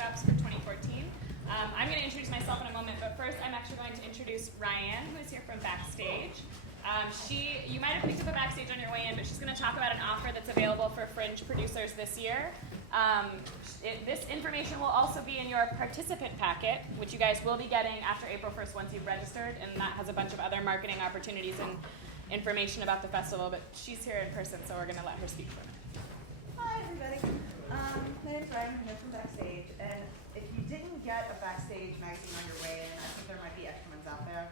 workshops for 2014. I'm going to introduce myself in a moment, but first I'm actually going to introduce Ryan, who is here from Backstage. You might have picked up a Backstage on your way in, but she's going to talk about an offer that's available for Fringe producers this year. This information will also be in your participant packet, which you guys will be getting after April 1st once you've registered, and that has a bunch of other marketing opportunities and information about the festival, but she's here in person, so we're going to let her speak for a minute. Hi, everybody. My name's Ryan. I'm here from Backstage, and if you didn't get a Backstage magazine on your way in, I think there might be extra ones out there.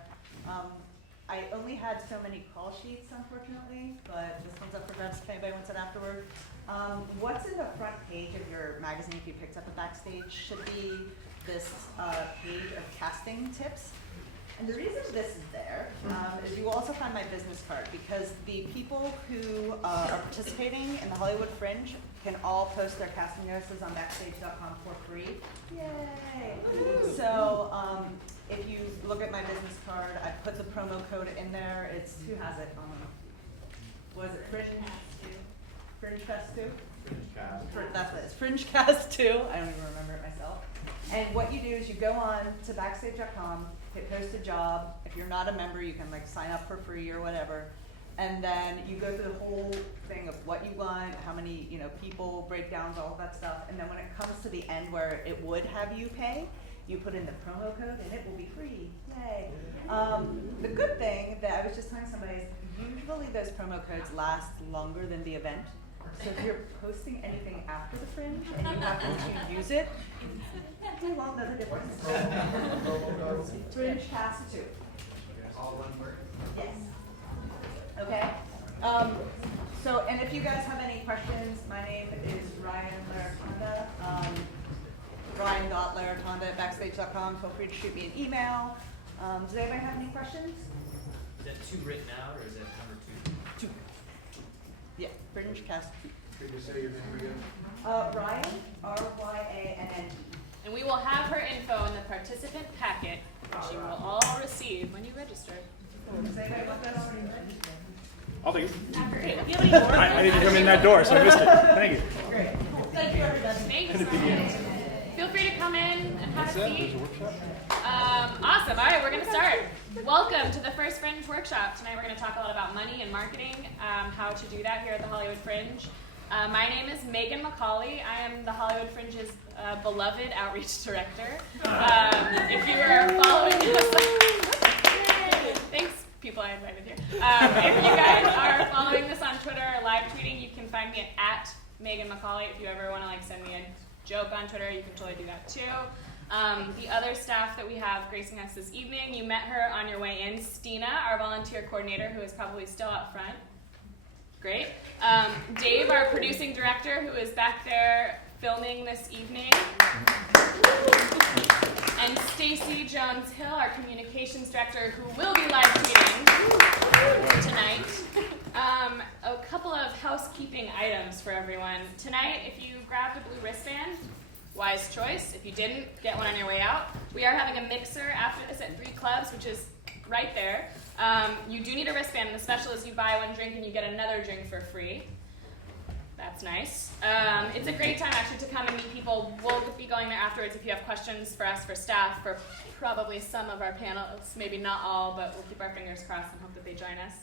I only had so many call sheets, unfortunately, but this one's up for grabs if anybody wants it afterward. What's in the front page of your magazine if you picked up a Backstage should be this page of casting tips. And the reason this is there is you will also find my business card, because the people who are participating in the Hollywood Fringe can all post their casting notices on Backstage.com for free. Yay! So if you look at my business card, I put the promo code in there. It's, who has it? What is it? Fringe Kass 2? That's what it is. Fringe Kass 2. I don't even remember it myself. And what you do is you go on to Backstage.com, hit post a job. If you're not a member, you can like sign up for free or whatever. And then you go through the whole thing of what you want, how many people, breakdowns, all of that stuff. And then when it comes to the end where it would have you pay, you put in the promo code and it will be free. Yay. The good thing that I was just telling somebody is usually those promo codes last longer than the event. So if you're posting anything after the Fringe and you happen to use it, we won't know the difference. Fringe Kass 2. All one word? Yes. Okay. And if you guys have any questions, my name is Ryan Laratonda. Ryan.laratonda@backstage.com. Feel free to shoot me an email. Does anybody have any questions? Is that 2 written out, or is that number 2? 2. Yeah, Fringe Kass 2. Could you say your name again? Ryan, R-Y-A-N-N. And we will have her info in the participant packet, which you will all receive when you register. Does anybody want that already registered? I'll take it. Great. If you have any more, I need to come in that door, so I missed it. Thank you. Great. Thank you, everybody. Thanks. Feel free to come in and have a seat. There's a workshop? Awesome. All right, we're going to start. Welcome to the first Fringe workshop. Tonight we're going to talk a lot about money and marketing, how to do that here at the Hollywood Fringe. My name is Meghan McCauley. I am the Hollywood Fringe's beloved outreach director. If you are following us, thanks, people I invited here. If you guys are following this on Twitter or live tweeting, you can find me at Meghan McCauley. If you ever want to send me a joke on Twitter, you can totally do that too. The other staff that we have gracing us this evening, you met her on your way in. Stina, our volunteer coordinator, who is probably still out front. Great. Dave, our producing director, who is back there filming this evening. And Stacy Jones-Hill, our communications director, who will be live tweeting tonight. A couple of housekeeping items for everyone. Tonight, if you grabbed a blue wristband, wise choice. If you didn't, get one on your way out. We are having a mixer after this at 3 Clubs, which is right there. You do need a wristband, and the special is you buy one drink and you get another drink for free. That's nice. It's a great time actually to come and meet people. We'll be going there afterwards if you have questions for us, for staff, for probably some of our panelists, maybe not all, but we'll keep our fingers crossed and hope that they join us.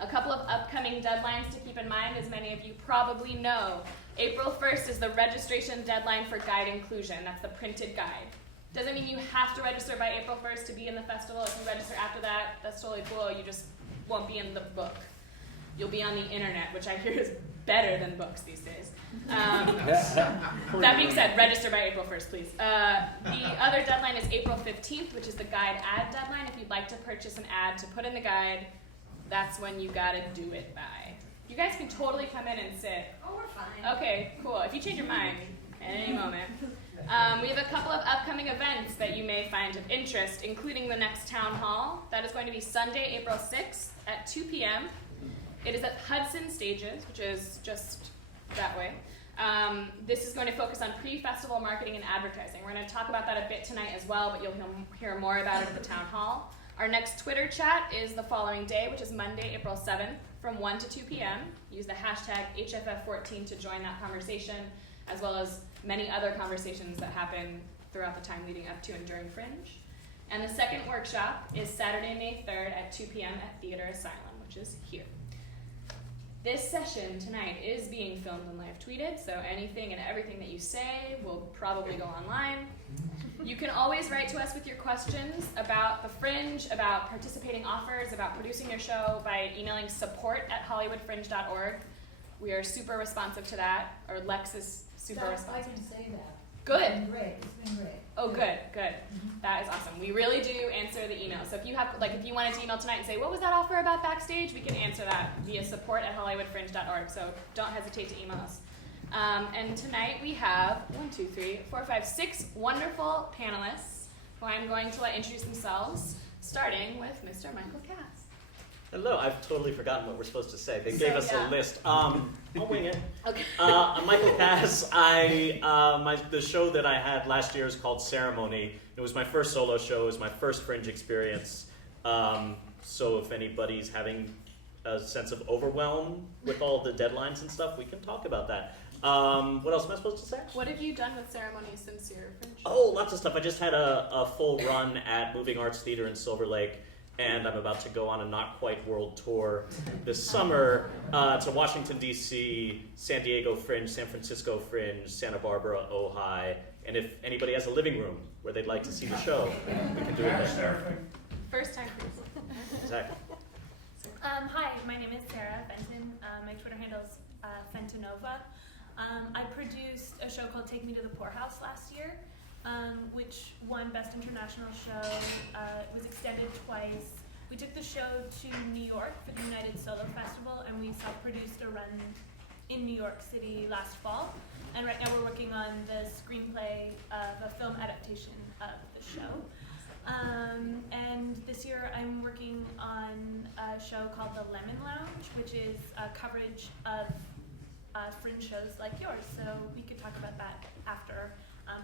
A couple of upcoming deadlines to keep in mind, as many of you probably know. April 1st is the registration deadline for guide inclusion. That's the printed guide. Doesn't mean you have to register by April 1st to be in the festival. If you register after that, that's totally cool. You just won't be in the book. You'll be on the internet, which I hear is better than books these days. That being said, register by April 1st, please. The other deadline is April 15th, which is the guide ad deadline. If you'd like to purchase an ad to put in the guide, that's when you gotta do it by. You guys can totally come in and sit. Oh, we're fine. Okay, cool. If you change your mind at any moment. We have a couple of upcoming events that you may find of interest, including the next town hall. That is going to be Sunday, April 6th at 2 p.m. It is at Hudson Stages, which is just that way. This is going to focus on pre-festival marketing and advertising. We're going to talk about that a bit tonight as well, but you'll hear more about it at the town hall. Our next Twitter chat is the following day, which is Monday, April 7th, from 1 to 2 p.m. Use the hashtag HFF14 to join that conversation, as well as many other conversations that happen throughout the time leading up to and during Fringe. And the second workshop is Saturday, May 3rd at 2 p.m. at Theater Asylum, which is here. This session tonight is being filmed and live tweeted, so anything and everything that you say will probably go online. You can always write to us with your questions about the Fringe, about participating offers, about producing your show by emailing support@hollywoodfringe.org. We are super responsive to that, or Lex is super I responsive. can say that. Good. It's been great. It's been great. Oh, good. That is awesome. We really do answer the email. So if you have, if you wanted to email tonight and say, what was that offer about backstage? We can answer that via support@hollywoodfringe.org. So don't hesitate to email us. And tonight we have 6 wonderful panelists who I'm going to let introduce themselves, starting with Mr. Michael Kass. Hello, I've totally forgotten what we're supposed to say. They So, gave us yeah. a list. I'll wing it. Okay. I'm Michael Kass. The show that I had last year is called Ceremony. It was my first solo show. It was my first Fringe experience. So if anybody's having a sense of overwhelm with all the deadlines and stuff, we can talk about that. What else am I supposed to say? What have you done with Ceremony since your Fringe? Oh, lots of stuff. I just had a full run at Moving Arts Theater in Silver Lake. And I'm about to go on a not quite world tour this summer to Washington, D.C., San Diego Fringe, San Francisco Fringe, Santa Barbara, Ojai. And if anybody has a living room where they'd like to see the show, we can do it there. First time for you. Exactly. Hi, my name is Sara, Fenton. My Twitter handle is Fentonova. I produced a show called Take Me to the Poorhouse last year, which won Best International Show. It was extended twice. We took the show to New York for the United Solo Festival, and we self-produced a run in New York City last fall. And right now we're working on the screenplay of a film adaptation of the show. And this year I'm working on a show called The Lemon Lounge, which is a coverage of Fringe shows like yours. So we could talk about that after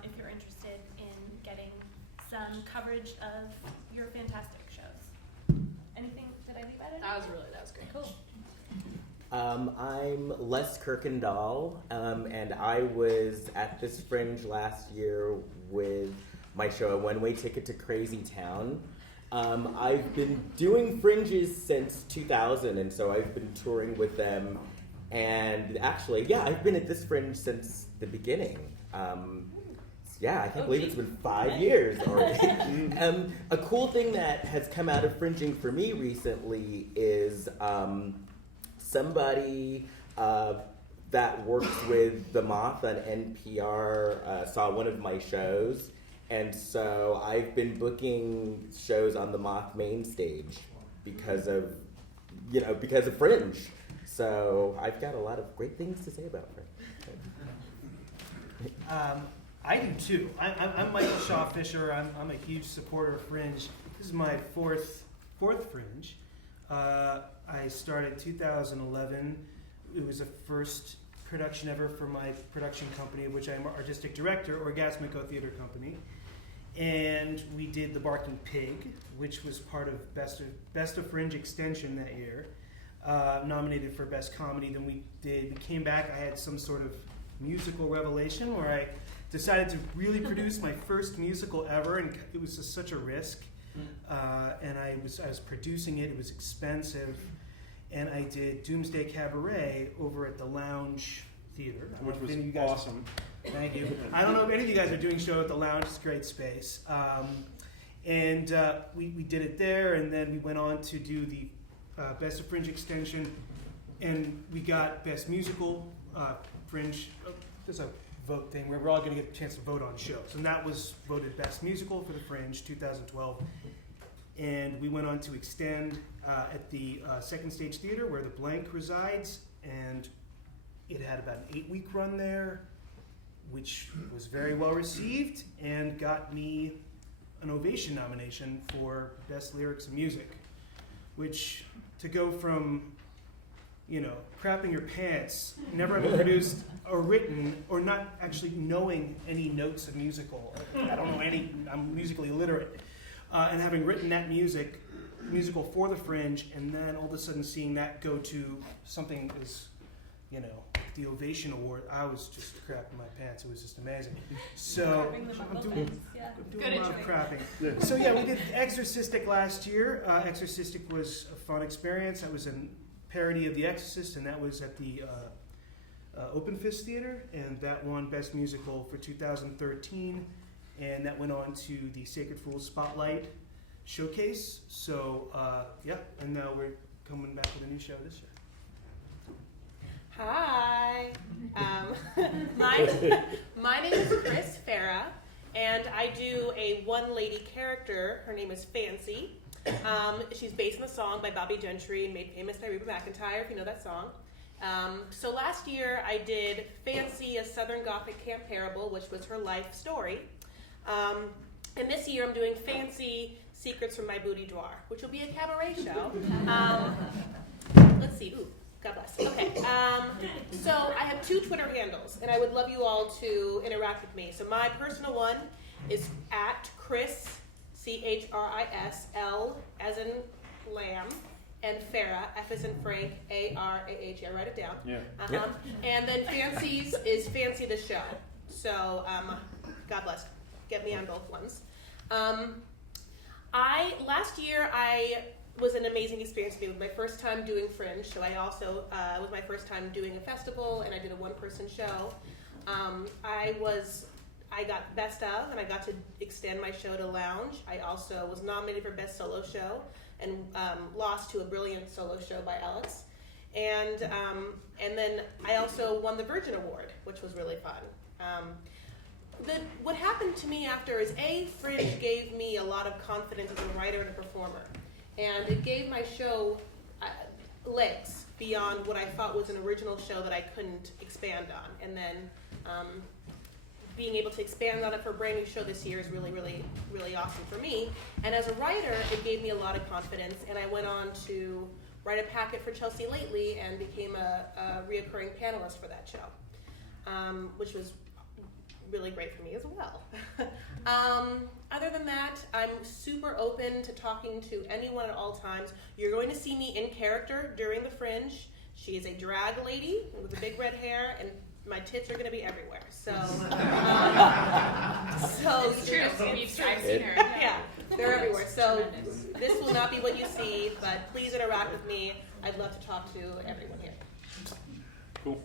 if you're interested in getting some coverage of your fantastic shows. Anything that I leave out of? That was great. Cool. I'm Les Kurkendaal, and I was at this Fringe last year with my show, A One-Way Ticket to Crazy Town. I've been doing Fringes since 2000, and so I've been touring with them. And actually, I've been at this Fringe since the beginning. I can't believe it's been 5 years already. A cool thing that has come out of Fringing for me recently is somebody that works with The Moth on NPR saw one of my shows, and so I've been booking shows on The Moth main stage because of Fringe. So I've got a lot of great things to say about Fringe. I do too. I'm Michael Shaw Fisher. I'm a huge supporter of Fringe. This is my fourth Fringe. I started 2011. It was the first production ever for my production company, of which I'm artistic director, Orgasmico Theater Company. And we did The Barking Pig, which was part of Best of Fringe Extension that year, nominated for Best Comedy. Then we came back. I had some sort of musical revelation where I decided to really produce my first musical ever, and it was just such a risk. And I was producing it. It was expensive, and I did Doomsday Cabaret over at the Lounge Theater, Which was you guys, awesome. Thank you. I don't know if any of you guys are doing show at the Lounge. It's a great space. And we did it there, and then we went on to do the Best of Fringe Extension, and we got Best Musical Fringe. There's a vote thing where we're all going to get a chance to vote on shows, and that was voted Best Musical for the Fringe 2012. And we went on to extend at the Second Stage Theater where the Blank resides, and it had about an 8-week run there, which was very well received and got me an Ovation nomination for Best Lyrics and Music, which, to go from, crapping your pants, never having produced or written, or not actually knowing any notes of musical. I don't know any, I'm musically illiterate. And having written that musical for the Fringe, and then all of a sudden seeing that go to something as, the Ovation Award, I was just crapping my pants. It was just amazing. So Crapping the I'm buckle doing, pants, yeah. I'm doing Good a lot of intro. crapping. Yeah. So yeah, we did Exorcistic last year. Exorcistic was a fun experience. That was a parody of The Exorcist, and that was at the Open Fist Theater, and that won Best Musical for 2013, and that went on to the Sacred Fools Spotlight Showcase. So yeah, and now we're coming back with a new show this year. Hi. My name is Farah, and I do a one-lady character. Her name is Fancy. She's based on the song by Bobby Gentry and made famous by Reba McEntire, if you know that song. So last year I did Fancy, a Southern Gothic camp parable, which was her life story. And this year I'm doing Fancy, Secrets from My Boudoir, which will be a cabaret show. Let's see. Ooh. God bless. Okay. So I have 2 Twitter handles, and I would love you all to interact with me. So my personal one is at Chris, CHRISL, as in lamb, and Farah, F as in Frank, ARAH. I write it down. Yeah. Yep. And then Fancy's is Fancy the Show. So God bless. Get me on both ones. Last year I was an amazing experience for me. It was my first time doing Fringe, so I also it was my first time doing a festival, and I did a one-person show. I got Best of, and I got to extend my show to Lounge. I also was nominated for Best Solo Show, and lost to a brilliant solo show by Alex. And then I also won the Virgin Award, which was really fun. What happened to me after is Fringe gave me a lot of confidence as a writer and a performer. And it gave my show legs beyond what I thought was an original show that I couldn't expand on. And then being able to expand on it for a brand new show this year is really, really, really awesome for me. And as a writer, it gave me a lot of confidence. And I went on to write a packet for Chelsea Lately and became a reoccurring panelist for that show, which was really great for me as well. Other than that, I'm super open to talking to anyone at all times. You're going to see me in character during the Fringe. She is a drag lady with the big red hair, and my tits are going to be everywhere. So, It's true. I've seen her. yeah, they're everywhere. So Tremendous. this will not be what you see, but please interact with me. I'd love to talk to everyone here. Cool.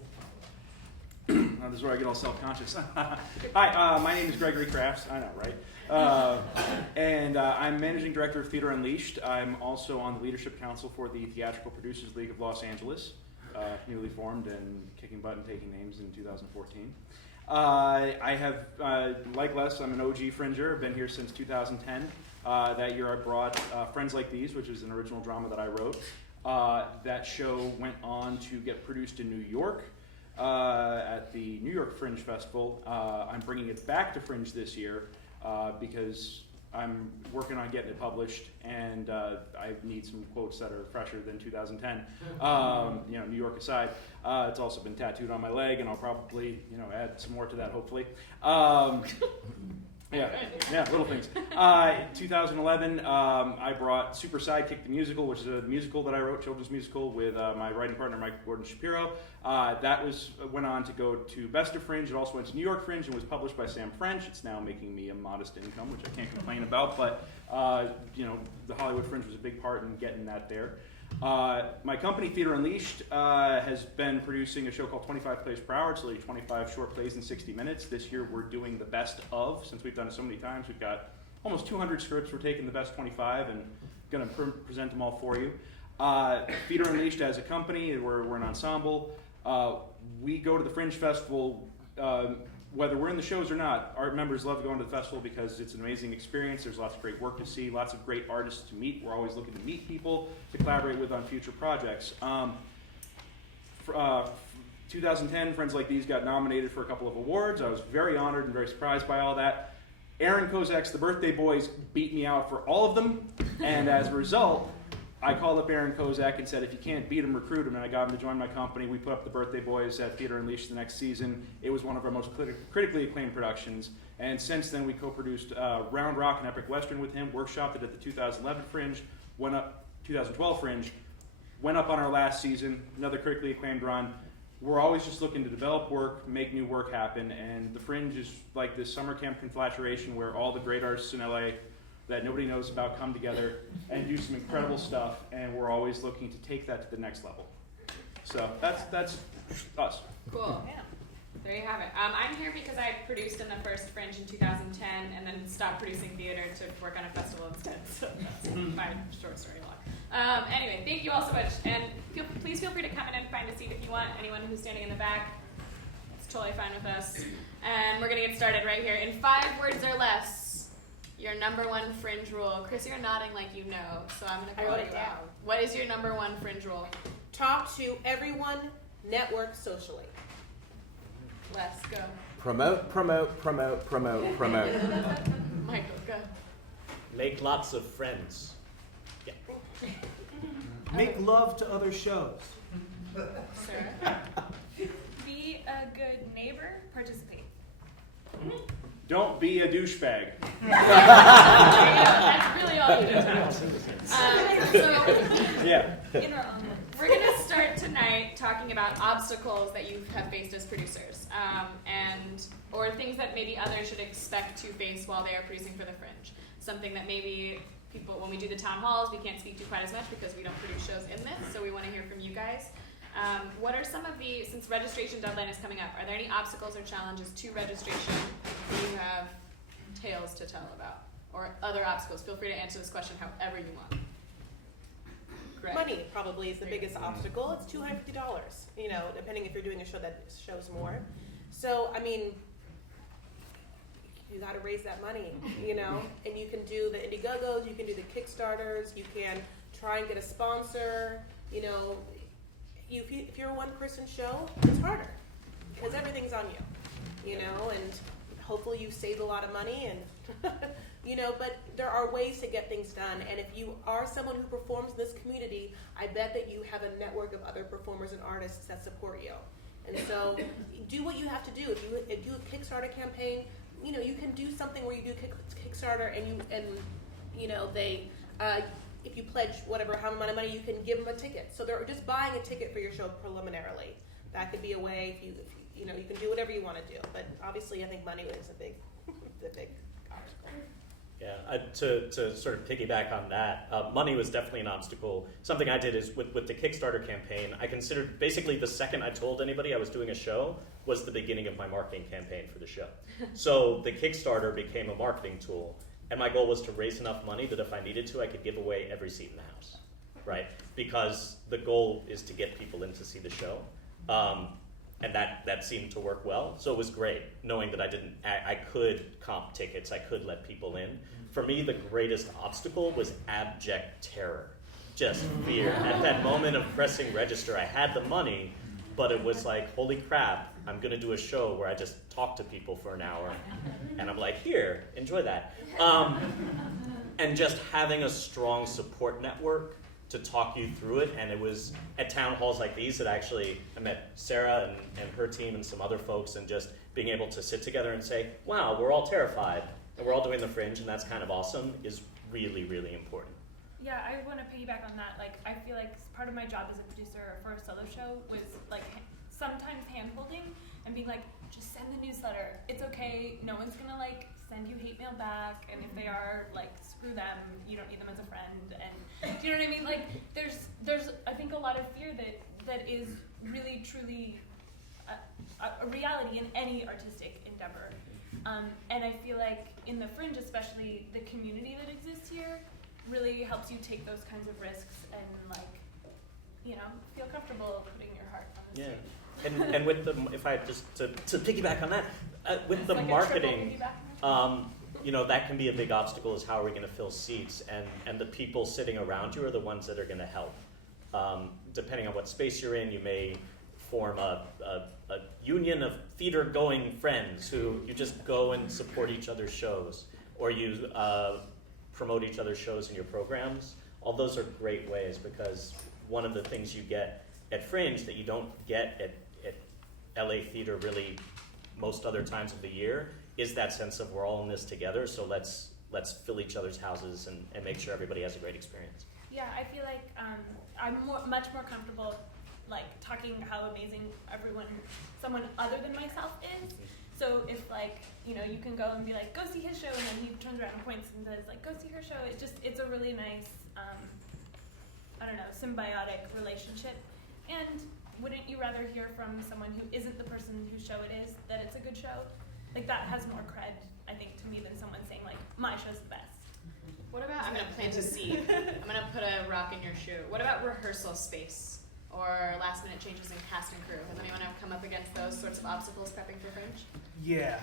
This is where I get all self-conscious. Hi, my name is Gregory Crafts. I know, right? And I'm Managing Director of Theater Unleashed. I'm also on the Leadership Council for the Theatrical Producers League of Los Angeles, newly formed and kicking butt and taking names in 2014. I have, like Les, I'm an OG Fringer. I've been here since 2010. That year I brought Friends Like These, which is an original drama that I wrote. That show went on to get produced in New York. At the New York Fringe Festival. I'm bringing it back to Fringe this year because I'm working on getting it published, and I need some quotes that are fresher than 2010. New York aside, it's also been tattooed on my leg, and I'll probably add some more to that hopefully. Yeah, little things. 2011, I brought Super Sidekick the Musical, which is a musical that I wrote, children's musical, with my writing partner, Michael Gordon-Shapiro. That went on to go to Best of Fringe. It also went to New York Fringe and was published by Sam French. It's now making me a modest income, which I can't complain about, but the Hollywood Fringe was a big part in getting that there. My company, Theater Unleashed, has been producing a show called 25 Plays Per Hour. It's literally 25 short plays in 60 minutes. This year we're doing the best of, since we've done it so many times. We've got almost 200 scripts. We're taking the best 25 and going to present them all for you. Theater Unleashed as a company, we're an ensemble. We go to the Fringe Festival whether we're in the shows or not. Our members love going to the festival because it's an amazing experience. There's lots of great work to see, lots of great artists to meet. We're always looking to meet people to collaborate with on future projects. 2010, Friends Like These got nominated for a couple of awards. I was very honored and very surprised by all that. Aaron Kozak's The Birthday Boys beat me out for all of them, and as a result, I called up Aaron Kozak and said, if you can't beat him, recruit him, and I got him to join my company. We put up The Birthday Boys at Theater Unleashed the next season. It was one of our most critically acclaimed productions, and since then we co-produced Round Rock, an epic western with him, workshopped it at the 2011 Fringe, 2012 Fringe, went up on our last season, another critically acclaimed run. we're always just looking to develop work, make new work happen, and the Fringe is like this summer camp conflagration where all the great artists in LA that nobody knows about come together and do some incredible stuff, and we're always looking to take that to the next level. So that's us. Cool. There you have it. I'm here because I produced in the first Fringe in 2010 and then stopped producing theater to work on a festival instead. So that's my short story long. Anyway, thank you all so much. And please feel free to come in and find a seat if you want. Anyone who's standing in the back, it's totally fine with us. And we're going to get started right here. In 5 words or less, your number 1 Fringe rule. Chris, you're nodding like you know, so I'm going to call you out. What is your number 1 Fringe rule? Talk to everyone, network socially. Let's go. Promote, promote, promote, promote, promote. Michael, go. Make lots of friends. Yeah. Make love to other shows. Sarah? Be a good neighbor. Participate. Don't be a douchebag. There you go. That's really all you need to know. So, Yeah. In our own way. we're going to start tonight talking about obstacles that you have faced as producers, or things that maybe others should expect to face while they are producing for the Fringe. Something that maybe people, when we do the town halls, we can't speak to quite as much because we don't produce shows in this, so we want to hear from you guys. What are some of the, since registration deadline is coming up, are there any obstacles or challenges to registration that you have tales to tell about? Or other obstacles? Feel free to answer this question however you want. Greg. Money probably is the biggest obstacle. It's $250, depending if you're doing a show that shows more. So, I mean, you got to raise that money, and you can do the Indiegogos, you can do the Kickstarters, you can try and get a sponsor, if you're a one-person show, it's harder because everything's on you, and hopefully you saved a lot of money and, but there are ways to get things done. And if you are someone who performs in this community, I bet that you have a network of other performers and artists that support you. And so do what you have to do. If you do a Kickstarter campaign, you can do something where you do Kickstarter if you pledge how much money, you can give them a ticket. So they're just buying a ticket for your show preliminarily. That could be a way. If you can do whatever you want to do. But obviously, I think money is the big obstacle. Yeah, to sort of piggyback on that, money was definitely an obstacle. Something I did is with the Kickstarter campaign, I considered basically the second I told anybody I was doing a show was the beginning of my marketing campaign for the show. So the Kickstarter became a marketing tool. And my goal was to raise enough money that if I needed to, I could give away every seat in the house, right? Because the goal is to get people in to see the show. And that seemed to work well. So it was great knowing that I could comp tickets, I could let people in. For me, the greatest obstacle was abject terror, just fear. At that moment of pressing register, I had the money, but it was like, holy crap, I'm gonna do a show where I just talk to people for an hour. And I'm like, here, enjoy that. And just having a strong support network to talk you through it. And it was at town halls like these that I met Sara and her team and some other folks, and just being able to sit together and say, wow, we're all terrified and we're all doing the Fringe and that's kind of awesome is really, really important. Yeah, I want to piggyback on that. Like, I feel like part of my job as a producer for a solo show was like sometimes hand-holding and being like, just send the newsletter. It's okay. No one's gonna send you hate mail back, and if they are, screw them. You don't need them as a friend. And do you know what I mean? There's I think a lot of fear that is really truly a reality in any artistic endeavor. And I feel like in the Fringe, especially, the community that exists here really helps you take those kinds of risks and feel comfortable putting your heart on the stage. And with if I just to piggyback on that, with the marketing, that can be a big obstacle. Is how are we going to fill seats, and the people sitting around you are the ones that are going to help. Depending on what space you're in, you may form a union of theater-going friends who you just go and support each other's shows, or you promote each other's shows in your programs. All those are great ways, because one of the things you get at Fringe that you don't get at LA theater really most other times of the year is that sense of we're all in this together, so let's fill each other's houses and make sure everybody has a great experience. Yeah, I feel like I'm much more comfortable like talking how amazing someone other than myself is. So if like, you know, you can go and be like, go see his show, and then he turns around and points and says like, go see her show. It's a really nice, I don't know, symbiotic relationship. And wouldn't you rather hear from someone who isn't the person whose show it is that it's a good show? Like that has more cred, I think, to me than someone saying like, my show's the best. What about, I'm going to plant a seed. I'm going to put a rock in your shoe. What about rehearsal space or last minute changes in cast and crew? Has anyone ever come up against those sorts of obstacles prepping for Fringe? Yeah.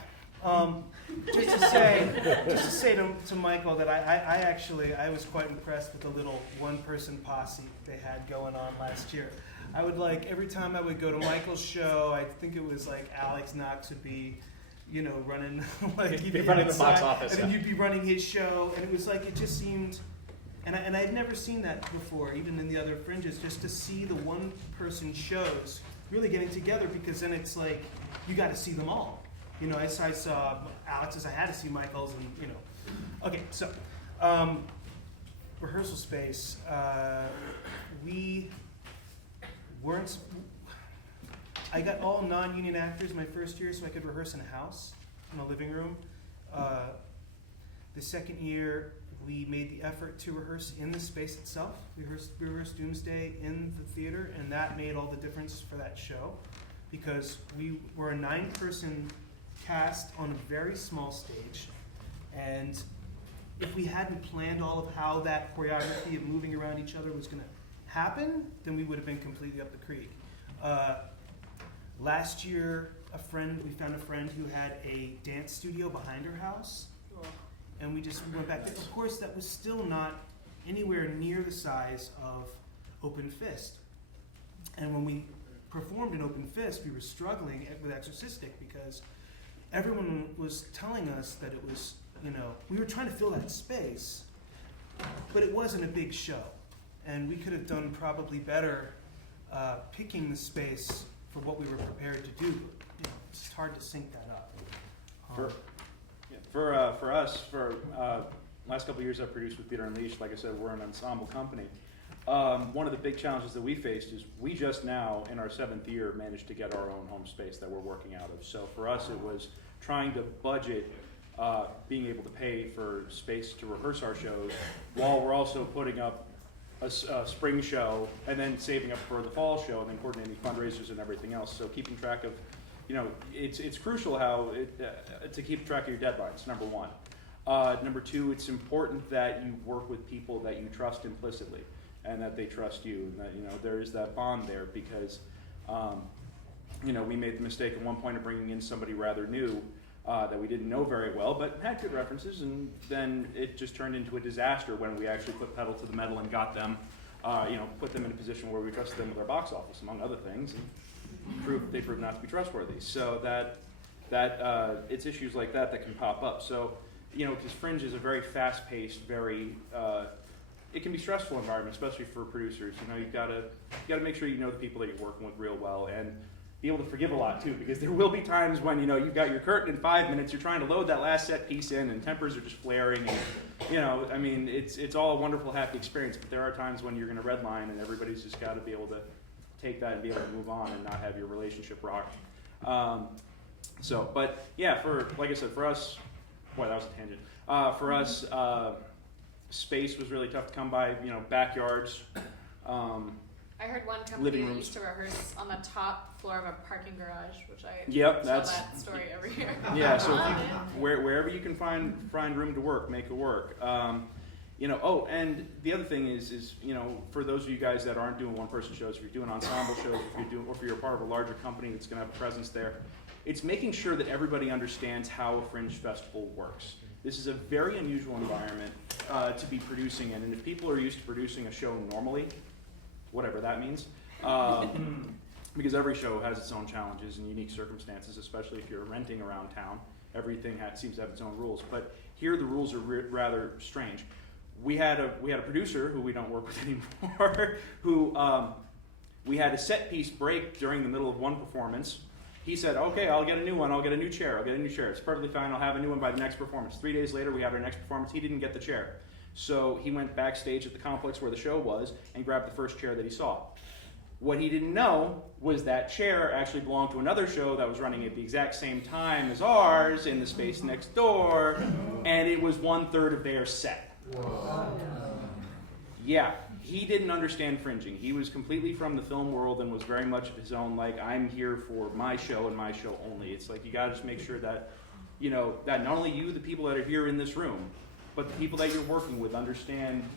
Just to say to Michael that I was quite impressed with the little one-person posse they had going on last year. I would like, every time I would go to Michael's show, I think it was like Alex Knox would be, you know, running like you'd be running the box office, and then you'd be running his show, and it was like, it just seemed, and I'd never seen that before, even in the other Fringes, just to see the one-person shows really getting together, because then it's like, you got to see them all. You know, I saw Alex's, I had to see Michael's, and you know. Okay, so, rehearsal space, we weren't, I got all non-union actors my first year so I could rehearse in a house, in a living room. The second year, we made the effort to rehearse in the space itself. We rehearsed Doomsday in the theater, and that made all the difference for that show, because we were a 9-person cast on a very small stage, and if we hadn't planned all of how that choreography of moving around each other was going to happen, then we would have been completely up the creek. Last year, we found a friend who had a dance studio behind her house, and we went back there. Of course, that was still not anywhere near the size of Open Fist. And when we performed in Open Fist, we were struggling with Exorcistic because everyone was telling us that it was, you know, we were trying to fill that space, but it wasn't a big show. And we could have done probably better picking the space for what we were prepared to do. You know, it's hard to sync that up. For us, last couple of years I've produced with Theater Unleashed, like I said, we're an ensemble company. One of the big challenges that we faced is we just now, in our 7th year, managed to get our own home space that we're working out of. So for us, it was trying to budget being able to pay for space to rehearse our shows while we're also putting up a spring show and then saving up for the fall show and then coordinating fundraisers and everything else. So keeping track of, you know, it's crucial to keep track of your deadlines, number one. Number two, it's important that you work with people that you trust implicitly and that they trust you, and that, you know, there is that bond there, because you know, we made the mistake at one point of bringing in somebody rather new that we didn't know very well, but had good references, and then it just turned into a disaster when we actually put pedal to the metal and got them, you know, put them in a position where we trusted them with our box office, among other things, and they proved not to be trustworthy. So it's issues like that can pop up. So, you know, because Fringe is a very fast-paced, it can be stressful environment, especially for producers. You know, you gotta make sure you know the people that you're working with real well, and be able to forgive a lot too, because there will be times when, you know, you've got your curtain in 5 minutes, you're trying to load that last set piece in, and tempers are just flaring, and, you know, I mean, it's all a wonderful, happy experience, but there are times when you're going to redline, and everybody's just got to be able to take that and be able to move on and not have your relationship rocked. But yeah, like I said, for us, boy, that was a tangent. For us, space was really tough to come by. You know, backyards. I heard one Living company rooms. used to rehearse on the top floor of a parking garage, which I Yep, tell that's that story every year. yeah. So wherever you can find room to work, make it work. You know. Oh, and the other thing is you know, for those of you guys that aren't doing one-person shows, if you're doing ensemble shows, if you're a part of a larger company that's going to have a presence there, it's making sure that everybody understands how a Fringe festival works. This is a very unusual environment to be producing in, and if people are used to producing a show normally, whatever that means, because every show has its own challenges and unique circumstances, especially if you're renting around town. Everything seems to have its own rules, but here the rules are rather strange. We had a producer who we don't work with anymore, who we had a set piece break during the middle of one performance. He said, okay, I'll get a new one, I'll get a new chair. It's perfectly fine, I'll have a new one by the next performance. 3 days later, we had our next performance, he didn't get the chair. So he went backstage at the complex where the show was and grabbed the first chair that he saw. What he didn't know was that chair actually belonged to another show that was running at the exact same time as ours in the space next door, and it was 1/3 of their set. Yeah, he didn't understand fringing. He was completely from the film world and was very much of his own, like, I'm here for my show and my show only. It's like, you gotta just make sure that, you know, that not only you, the people that are here in this room, but the people that you're working with understand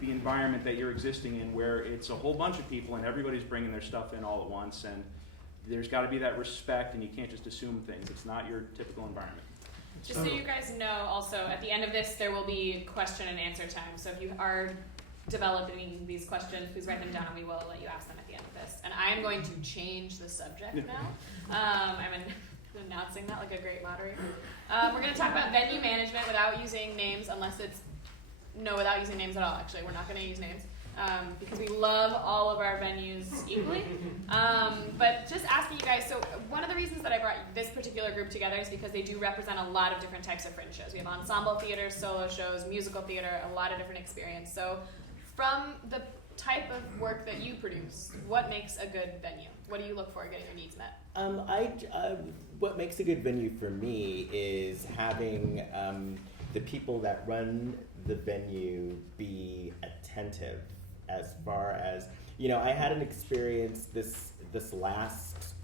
the environment that you're existing in, where it's a whole bunch of people and everybody's bringing their stuff in all at once, and there's got to be that respect, and you can't just assume things. It's not your typical environment. Just so you guys know, also, at the end of this, there will be question and answer time. So if you are developing these questions, please write them down, and we will let you ask them at the end of this. And I am going to change the subject now. I'm announcing that like a great moderator. We're going to talk about venue management without using names, without using names at all, actually. We're not going to use names because we love all of our venues equally. But just asking you guys, so one of the reasons that I brought this particular group together is because they do represent a lot of different types of Fringe shows. We have ensemble theater, solo shows, musical theater, a lot of different experience. So from the type of work that you produce, what makes a good venue? What do you look for getting your needs met? What makes a good venue for me is having the people that run the venue be attentive, as far as, you know, I had an experience this last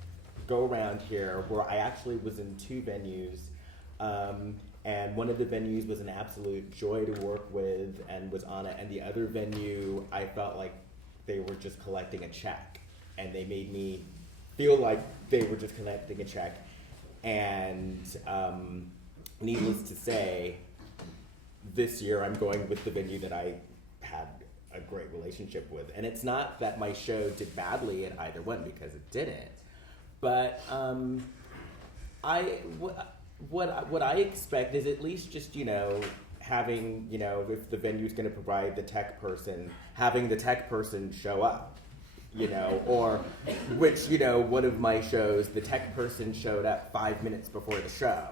go around here where I actually was in 2 venues, and one of the venues was an absolute joy to work with and was on it, and the other venue I felt like they were just collecting a check, and they made me feel like they were just collecting a check. And needless to say, this year I'm going with the venue that I had a great relationship with. And it's not that my show did badly at either one, because it didn't. But what I expect is at least just, you know, having, you know, if the venue's going to provide the tech person, having the tech person show up, you know, or which, you know, one of my shows, the tech person showed up 5 minutes before the show.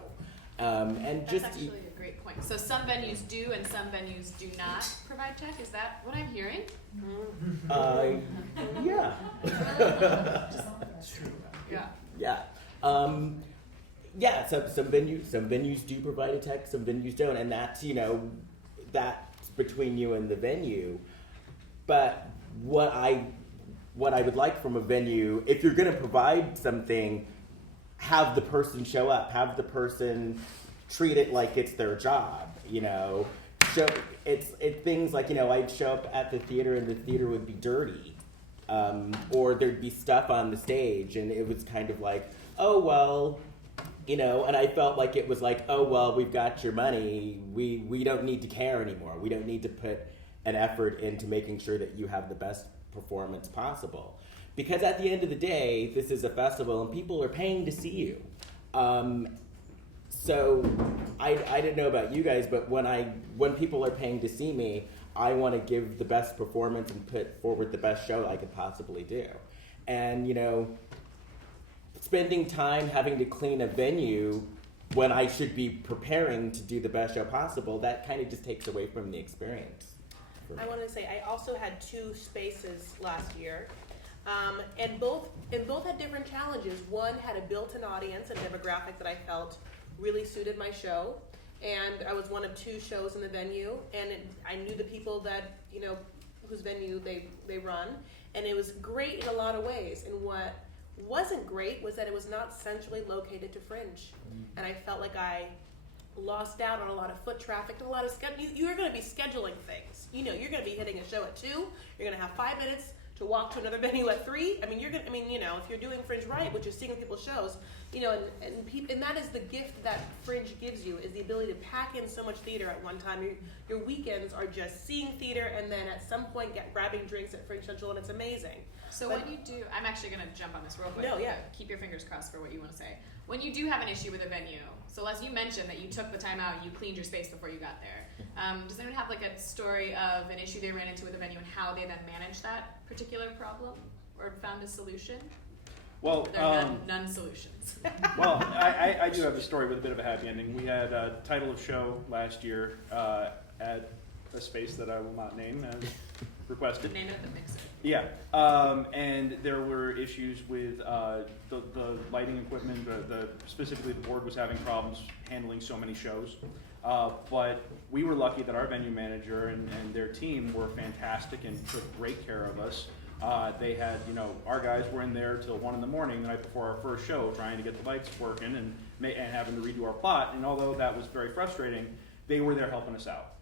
And That's just actually a great point. So some venues do and some venues do not provide tech. Is that what I'm hearing? yeah. Yeah. Yeah, some venues do provide a tech, some venues don't, and that's, you know, that's between you and the venue. But what I would like from a venue, if you're going to provide something, have the person show up, have the person treat it like it's their job, you know. So it's things like, you know, I'd show up at the theater and the theater would be dirty, or there'd be stuff on the stage, and it was kind of like, oh well, you know, and I felt like it was like, oh well, we've got your money, we don't need to care anymore, we don't need to put an effort into making sure that you have the best performance possible. Because at the end of the day, this is a festival and people are paying to see you. So I didn't know about you guys, but when people are paying to see me, I want to give the best performance and put forward the best show I could possibly do. And, you know, spending time having to clean a venue when I should be preparing to do the best show possible, that kind of just takes away from the experience. I want to say I also had 2 spaces last year. And both had different challenges. One had a built-in audience and demographic that I felt really suited my show, and I was one of 2 shows in the venue, and I knew the people that, you know, whose venue they run, and it was great in a lot of ways. And what wasn't great was that it was not centrally located to Fringe, and I felt like I lost out on a lot of foot traffic and a lot of you're going to be scheduling things. You know, you're going to be hitting a show at 2. You're going to have 5 minutes to walk to another venue at 3. I mean, you know, if you're doing Fringe right, which is seeing people's shows, you know, and that is the gift that Fringe gives you, is the ability to pack in so much theater at one time. Your weekends are just seeing theater, and then at some point grabbing drinks at Fringe Central, and it's amazing. So when you do, I'm actually going to jump on this real quick. No, yeah. Keep your fingers crossed for what you want to say. When you do have an issue with a venue, so as you mentioned that you took the time out, you cleaned your space before you got there. Does anyone have like a story of an issue they ran into with a venue and how they then managed that particular problem or found a solution? Well, There are none solutions. well, I do have a story with a bit of a happy ending. We had a title of show last year at a space that I will not name as requested. Name it the mixer. Yeah, and there were issues with the lighting equipment. Specifically, the board was having problems handling so many shows. But we were lucky that our venue manager and their team were fantastic and took great care of us. They had, our guys were in there till 1 a.m. the night before our first show, trying to get the lights working and having to redo our plot. And although that was very frustrating, they were there helping us out.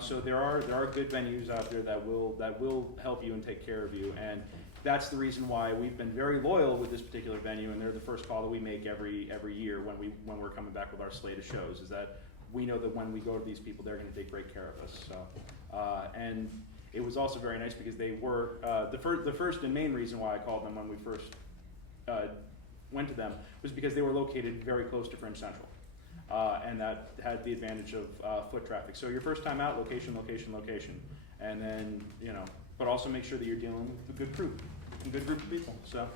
So there are good venues out there that will help you and take care of you, and that's the reason why we've been very loyal with this particular venue, and they're the first call that we make every year when we're coming back with our slate of shows. Is that we know that when we go to these people, they're going to take great care of us. So, and it was also very nice because they were the first and main reason why I called them when we first went to them was because they were located very close to Fringe Central. And that had the advantage of foot traffic. So your first time out, location, location, location. And then, but also make sure that you're dealing with a good group of people. So.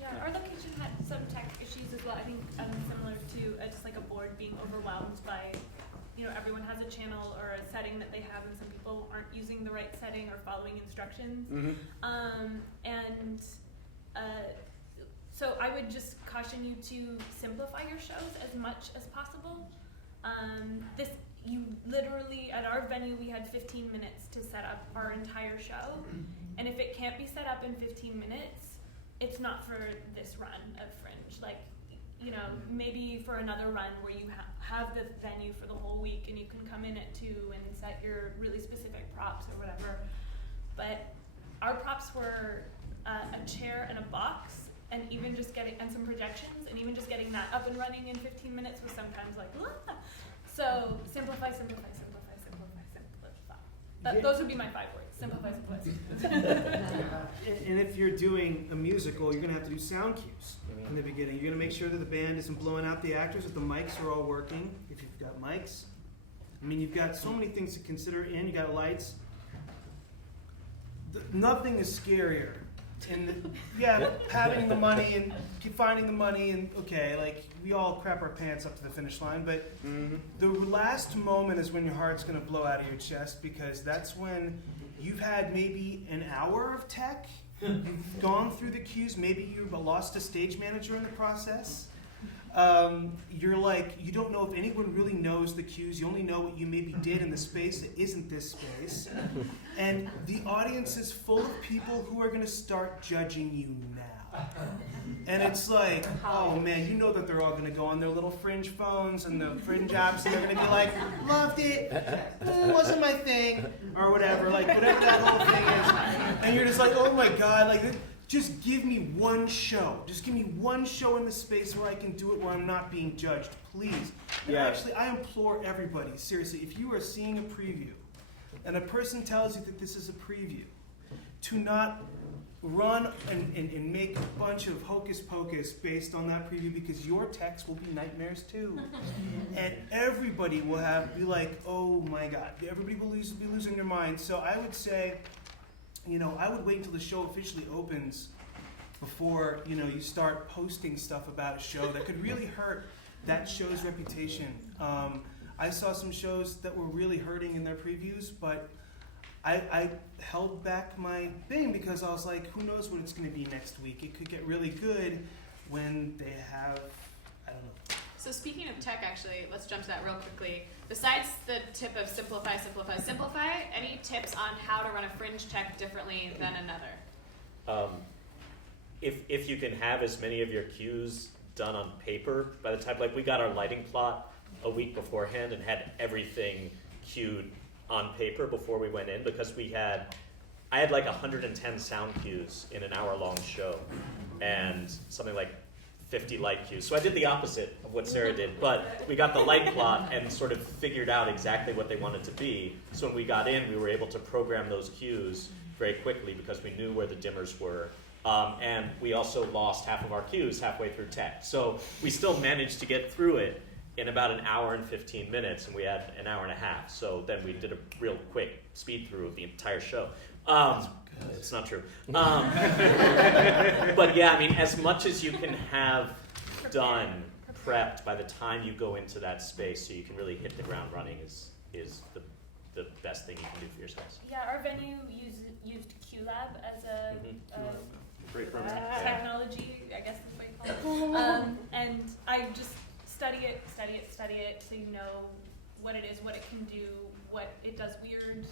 Yeah, our location had some tech issues as well. I think similar to just like a board being overwhelmed by, everyone has a channel or a setting that they have, and some people aren't using the right setting or following instructions. Mm-hmm. So I would just caution you to simplify your shows as much as possible. You literally, at our venue, we had 15 minutes to set up our entire show. And if it can't be set up in 15 minutes, it's not for this run of Fringe. Like, maybe for another run where you have the venue for the whole week and you can come in at 2 and set your really specific props or whatever. But our props were a chair and a box, and even just and some projections, and even just getting that up and running in 15 minutes was sometimes like, ah. So simplify, simplify, simplify, simplify, simplify. Those would be my 5 words. Simplify, simplify. And if you're doing a musical, you're going to have to do sound cues in the beginning. You're going to make sure that the band isn't blowing out the actors, that the mics are all working, if you've got mics. You've got so many things to consider, and you got lights. Nothing is scarier. And having the money and keep finding the money, and we all crap our pants up to the finish line, but the last moment is when your heart's going to blow out of your chest, because that's when you've had maybe an hour of tech, you've gone through the cues, maybe you've lost a stage manager in the process. You're like, you don't know if anyone really knows the cues. You only know what you maybe did in the space that isn't this space. And the audience is full of people who are going to start judging you now. And it's like, oh man, you know that they're all going to go on their little Fringe phones and the Fringe apps, and they're going to be like, loved it, wasn't my thing, or whatever, whatever that whole thing is. And you're just like, oh my God, just give me one show. Just give me one show in the space where I can do it where I'm not being judged, please. Yeah. Actually, I implore everybody, seriously, if you are seeing a preview and a person tells you that this is a preview, to not run and make a bunch of hocus pocus based on that preview, because your text will be nightmares too. And everybody will be like, oh my God. Everybody will be losing their mind. So I would say, I would wait until the show officially opens before, you start posting stuff about a show that could really hurt that show's reputation. I saw some shows that were really hurting in their previews, but I held back my thing because I was like, who knows what it's going to be next week? It could get really good when they have, I don't know. So speaking of tech, actually, let's jump to that real quickly. Besides the tip of simplify, simplify, simplify, any tips on how to run a Fringe tech differently than another? If you can have as many of your cues done on paper by the time, we got our lighting plot a week beforehand and had everything cued on paper before we went in, because I had 110 sound cues in an hour-long show and something like 50 light cues. So I did the opposite of what Sara did, but we got the light plot and sort of figured out exactly what they wanted to be. So when we got in, we were able to program those cues very quickly because we knew where the dimmers were. And we also lost half of our cues halfway through tech. So we still managed to get through it in about an hour and 15 minutes, and we had an hour and a half. So then we did a real quick speed through of the entire show. It's not true. But yeah, as much as you can have done, prepped by the time you go into that space, so you can really hit the ground running is the best best thing you can do for yourselves. Yeah, our venue used QLab as a Great program. technology, I guess is what you call it. And I just study it, so you know what it is, what it can do, what it does weird,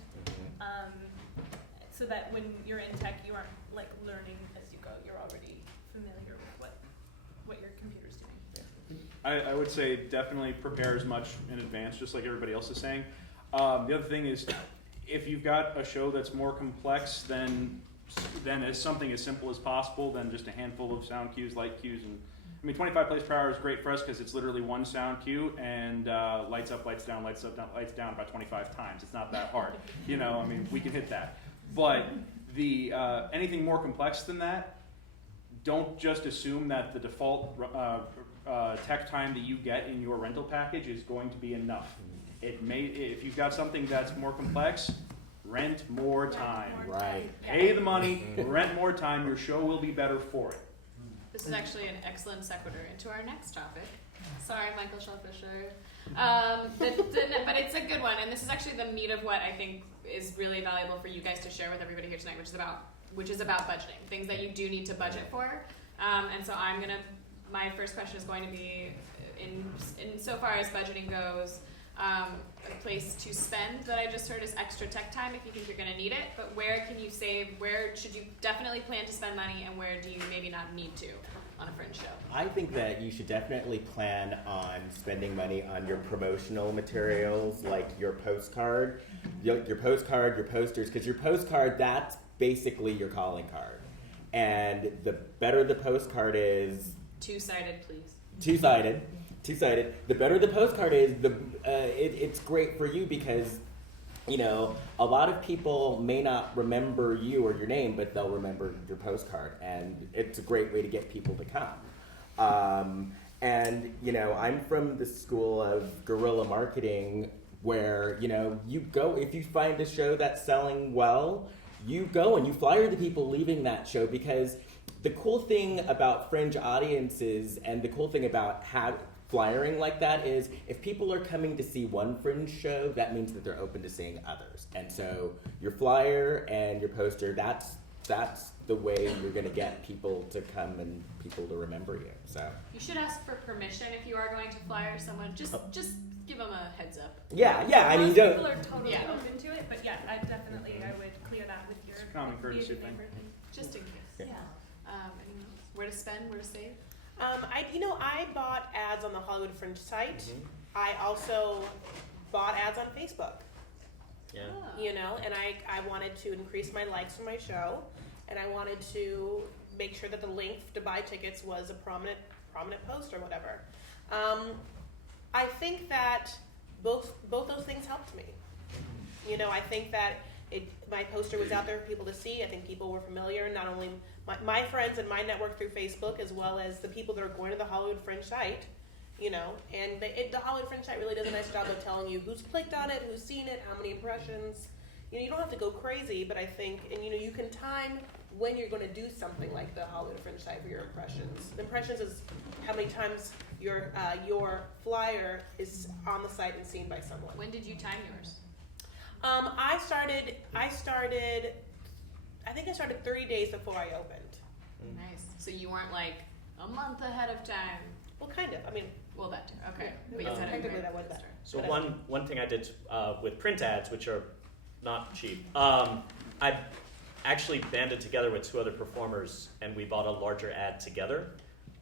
so that when you're in tech, you aren't like learning as you go. You're already familiar with what your computer's doing. I would say definitely prepare as much in advance, just like everybody else is saying. The other thing is, if you've got a show that's more complex than as something as simple as possible, then just a handful of sound cues, light cues, and I mean 25 plays per hour is great for us because it's literally one sound cue and lights up, lights down, lights up, lights down about 25 times. It's not that hard, you know. I mean, we can hit that. But the anything more complex than that, don't just assume that the default tech time that you get in your rental package is going to be enough. It may, if you've got something that's more complex, rent more time. Right. Pay the money, rent more time. Your show will be better for it. This is actually an excellent sequitur into our next topic. Sorry, Michael Schellfisher. But it's a good one, and this is actually the meat of what I think is really valuable for you guys to share with everybody here tonight, which is about budgeting, things that you do need to budget for. And so my first question is going to be, in so far as budgeting goes, a place to spend that I just heard is extra tech time if you think you're going to need it, but where can you save, where should you definitely plan to spend money, and where do you maybe not need to on a Fringe show? I think that you should definitely plan on spending money on your promotional materials, like your postcard, your posters, because your postcard, that's basically your calling card. And the better the postcard is... Two-sided, please. Two-sided. The better the postcard is, it's great for you because, you know, a lot of people may not remember you or your name, but they'll remember your postcard, and it's a great way to get people to come. And, you know, I'm from the school of guerrilla marketing where, you know, you go, if you find a show that's selling well, you go and you flyer the people leaving that show, because the cool thing about Fringe audiences and the cool thing about flyering like that is if people are coming to see one Fringe show, that means that they're open to seeing others. And so your flyer and your poster, that's the way you're going to get people to come and people to remember you. So you should ask for permission if you are going to flyer someone. Just give them a heads up. Yeah. I mean, Most people are totally Yeah. open to it, but yeah, I would clear that with your It's a common courtesy thing. Just in case. Yeah. Anyone else? Where to spend? Where to save? I bought ads on the Hollywood Fringe site. I also bought ads on Facebook. Yeah. Oh. You know, and I wanted to increase my likes for my show, and I wanted to make sure that the link to buy tickets was a prominent post or whatever. I think that both those things helped me. You know, I think that my poster was out there for people to see. I think people were familiar, not only my friends and my network through Facebook, as well as the people that are going to the Hollywood Fringe site. You know, and the Hollywood Fringe site really does a nice job of telling you who's clicked on it, who's seen it, how many impressions. You know, you don't have to go crazy, but I think, and you know, you can time when you're going to do something like the Hollywood Fringe site for your impressions. Impressions is how many times your flyer is on the site and seen by someone. When did you time yours? I think I started 30 days before I opened. Nice. So you weren't like a month ahead of time. Well, kind of. I mean, Well, that too. Okay. Yeah. But you said it Technically right that was at the better. start. So one thing I did with print ads, which are not cheap, I actually banded together with two other performers, and we bought a larger ad together.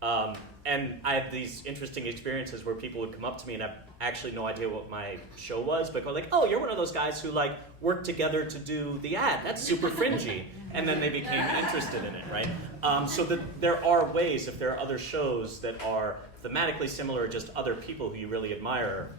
And I had these interesting experiences where people would come up to me and have actually no idea what my show was, but go like, "Oh, you're one of those guys who like work together to do the ad. That's super fringy." And then they became interested in it, right? So that there are ways, if there are other shows that are thematically similar, just other people who you really admire,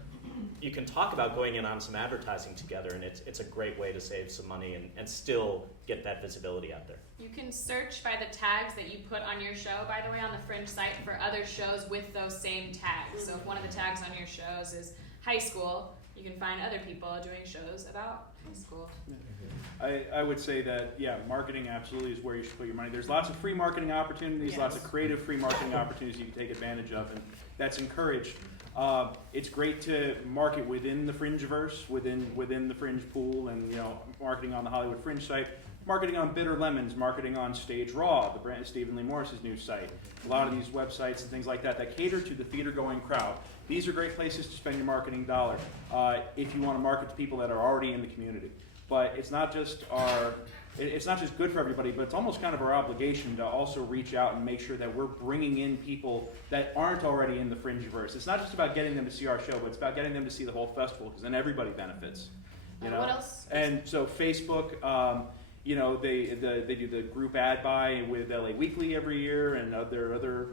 you can talk about going in on some advertising together, and it's a great way to save some money and still get that visibility out there. You can search by the tags that you put on your show, by the way, on the Fringe site for other shows with those same tags. So if one of the tags on your shows is high school, you can find other people doing shows about high school. I would say that, yeah, marketing absolutely is where you should put your money. There's lots of free marketing opportunities, lots of creative free marketing opportunities you can take advantage of, and that's encouraged. It's great to market within the Fringeverse, within the Fringe pool, and marketing on the Hollywood Fringe site, marketing on Bitter Lemons, marketing on Stage Raw, the brand Stephen Lee Morris's new site. A lot of these websites and things like that cater to the theater-going crowd. These are great places to spend your marketing dollar if you want to market to people that are already in the community. But it's not just good for everybody, but it's almost kind of our obligation to also reach out and make sure that we're bringing in people that aren't already in the Fringeverse. It's not just about getting them to see our show, but it's about getting them to see the whole festival, because then everybody benefits. What else? And so Facebook, they do the group ad buy with LA Weekly every year, and other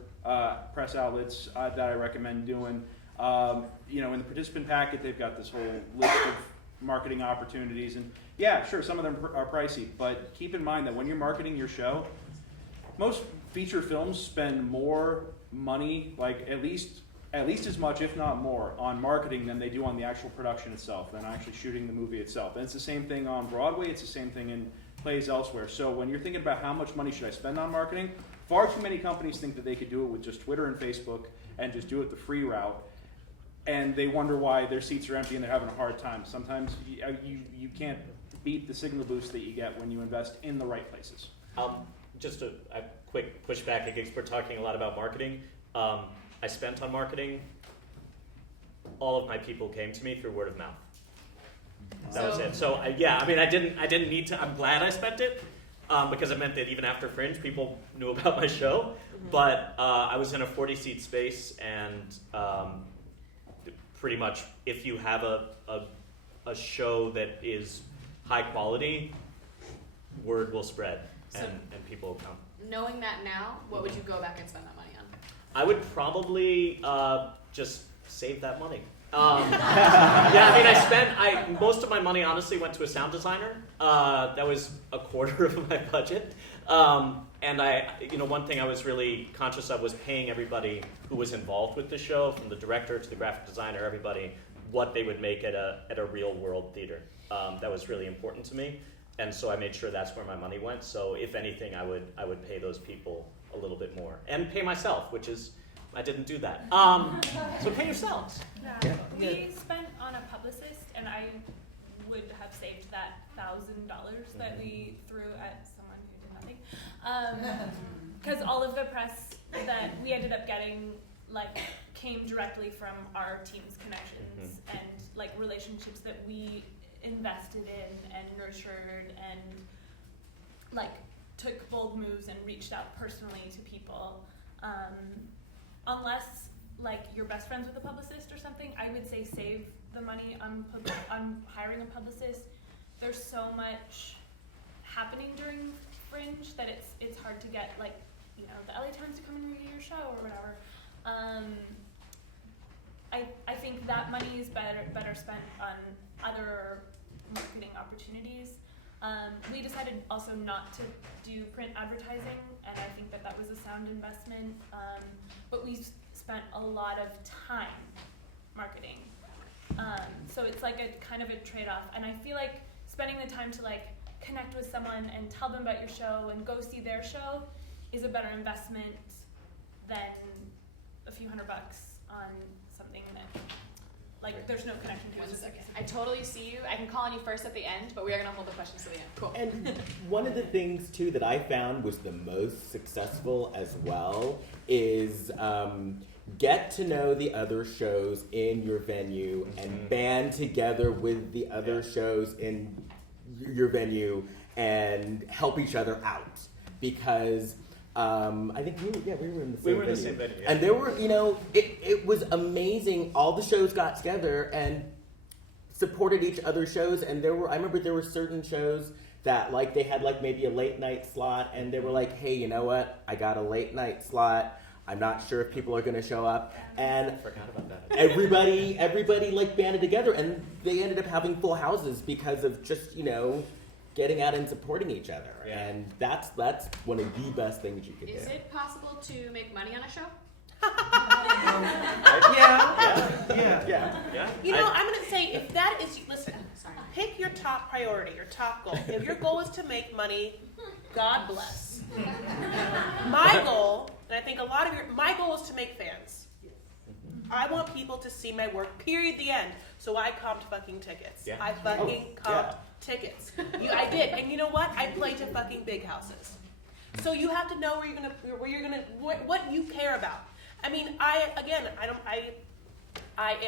press outlets that I recommend doing. In the participant packet, they've got this whole list of marketing opportunities, and yeah, sure, some of them are pricey, but keep in mind that when you're marketing your show, most feature films spend more money, like at least as much, if not more, on marketing than they do on the actual production itself, than actually shooting the movie itself. And it's the same thing on Broadway, it's the same thing in plays elsewhere. So when you're thinking about how much money should I spend on marketing, far too many companies think that they could do it with just Twitter and Facebook and just do it the free route. And they wonder why their seats are empty and they're having a hard time. Sometimes you can't beat the signal boost that you get when you invest in the right places. Just a quick pushback against, we're talking a lot about marketing. I spent on marketing. All of my people came to me through word of mouth. That was it. So I didn't need to. I'm glad I spent it because it meant that even after Fringe, people knew about my show. But I was in a 40-seat space, and pretty much, if you have a show that is high quality, word will spread, and people will come. Knowing that now, what would you go back and spend that money on? I would probably just save that money. Most of my money honestly went to a sound designer. That was a quarter of my budget. And one thing I was really conscious of was paying everybody who was involved with the show, from the director to the graphic designer, everybody, what they would make at a real world theater. That was really important to me. And so I made sure that's where my money went. So if anything, I would pay those people a little bit more, and pay myself, which is, I didn't do that. So pay yourselves. Yeah. We spent on a publicist, and I would have saved that $1,000 that we threw at someone who did nothing. Because all of the press that we ended up getting came directly from our team's connections and relationships that we invested in and nurtured and took bold moves and reached out personally to people. Unless you're best friends with a publicist or something, I would say save the money on hiring a publicist. There's so much happening during Fringe that it's hard to get the LA Times to come and read your show or whatever. I think that money is better spent on other marketing opportunities. We decided also not to do print advertising, and I think that was a sound investment. But we spent a lot of time marketing. So it's a kind of a trade-off. And I feel like spending the time to connect with someone and tell them about your show and go see their show is a better investment than a few $100 on something that there's no connection to. 1 second. I totally see you. I can call on you first at the end, but we are going to hold the questions to the end. Cool. And one of the things, too, that I found was the most successful as well is get to know the other shows in your venue and band together with the other shows in your venue and help each other out. Because I think we were in the same venue. We were in the same venue, yeah. And there were, it was amazing. All the shows got together and supported each other's shows. And I remember there were certain shows that they had maybe a late night slot, and they were like, hey, you know what? I got a late night slot. I'm not sure if people are going to show up. And I forgot about that. everybody banded together, and they ended up having full houses because of just, getting out and supporting each other. Yeah. And that's one of the best things you can do. Is it possible to make money on a show? Yeah. I'm going to say, if that is, listen, pick your top priority, your top goal. If your goal is to make money, God bless. My goal, and I think my goal is to make fans. I want people to see my work, period, the end. So I comped fucking tickets. Yeah. I fucking comped tickets. I did. And you know what? I play to fucking big houses. So you have to know what you care about. I mean,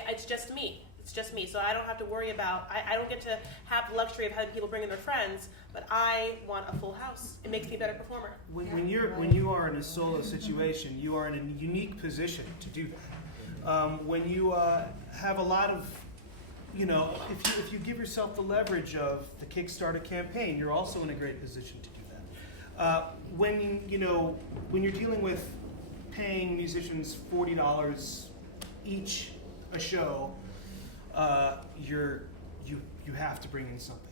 it's just me. It's just me. So I don't have to worry about, I don't get to have the luxury of having people bring in their friends, but I want a full house. It makes me a better performer. When you are in a solo situation, you are in a unique position to do that. When you have a lot of, if you give yourself the leverage of the Kickstarter campaign, you're also in a great position to do that. When you're dealing with paying musicians $40 each a show, you have to bring in something.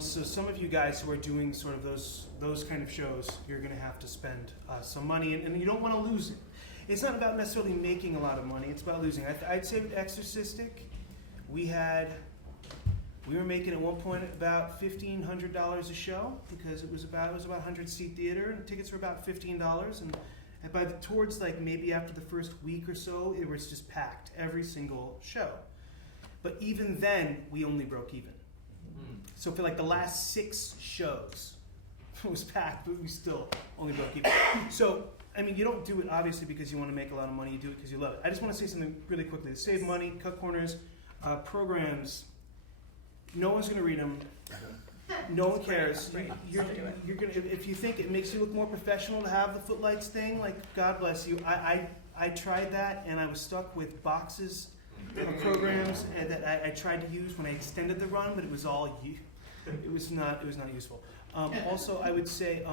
So some of you guys who are doing sort of those kind of shows, you're going to have to spend some money, and you don't want to lose it. It's not about necessarily making a lot of money. It's about losing. I'd say with Exorcistic, we were making at one point about $1,500 a show because it was about 100-seat theater, and tickets were about $15. And towards like maybe after the first week or so, it was just packed every single show. But even then, we only broke even. So for like the last 6 shows, it was packed, but we still only broke even. So, I mean, you don't do it obviously because you want to make a lot of money. You do it because you love it. I just want to say something really quickly. To save money, cut corners, programs, no one's going to read them. No one cares. You're gonna, if you think it makes you look more professional to have the footlights thing, like, God bless you. I tried that, and I was stuck with boxes of programs that I tried to use when I extended the run, but it was not useful. Also, I would say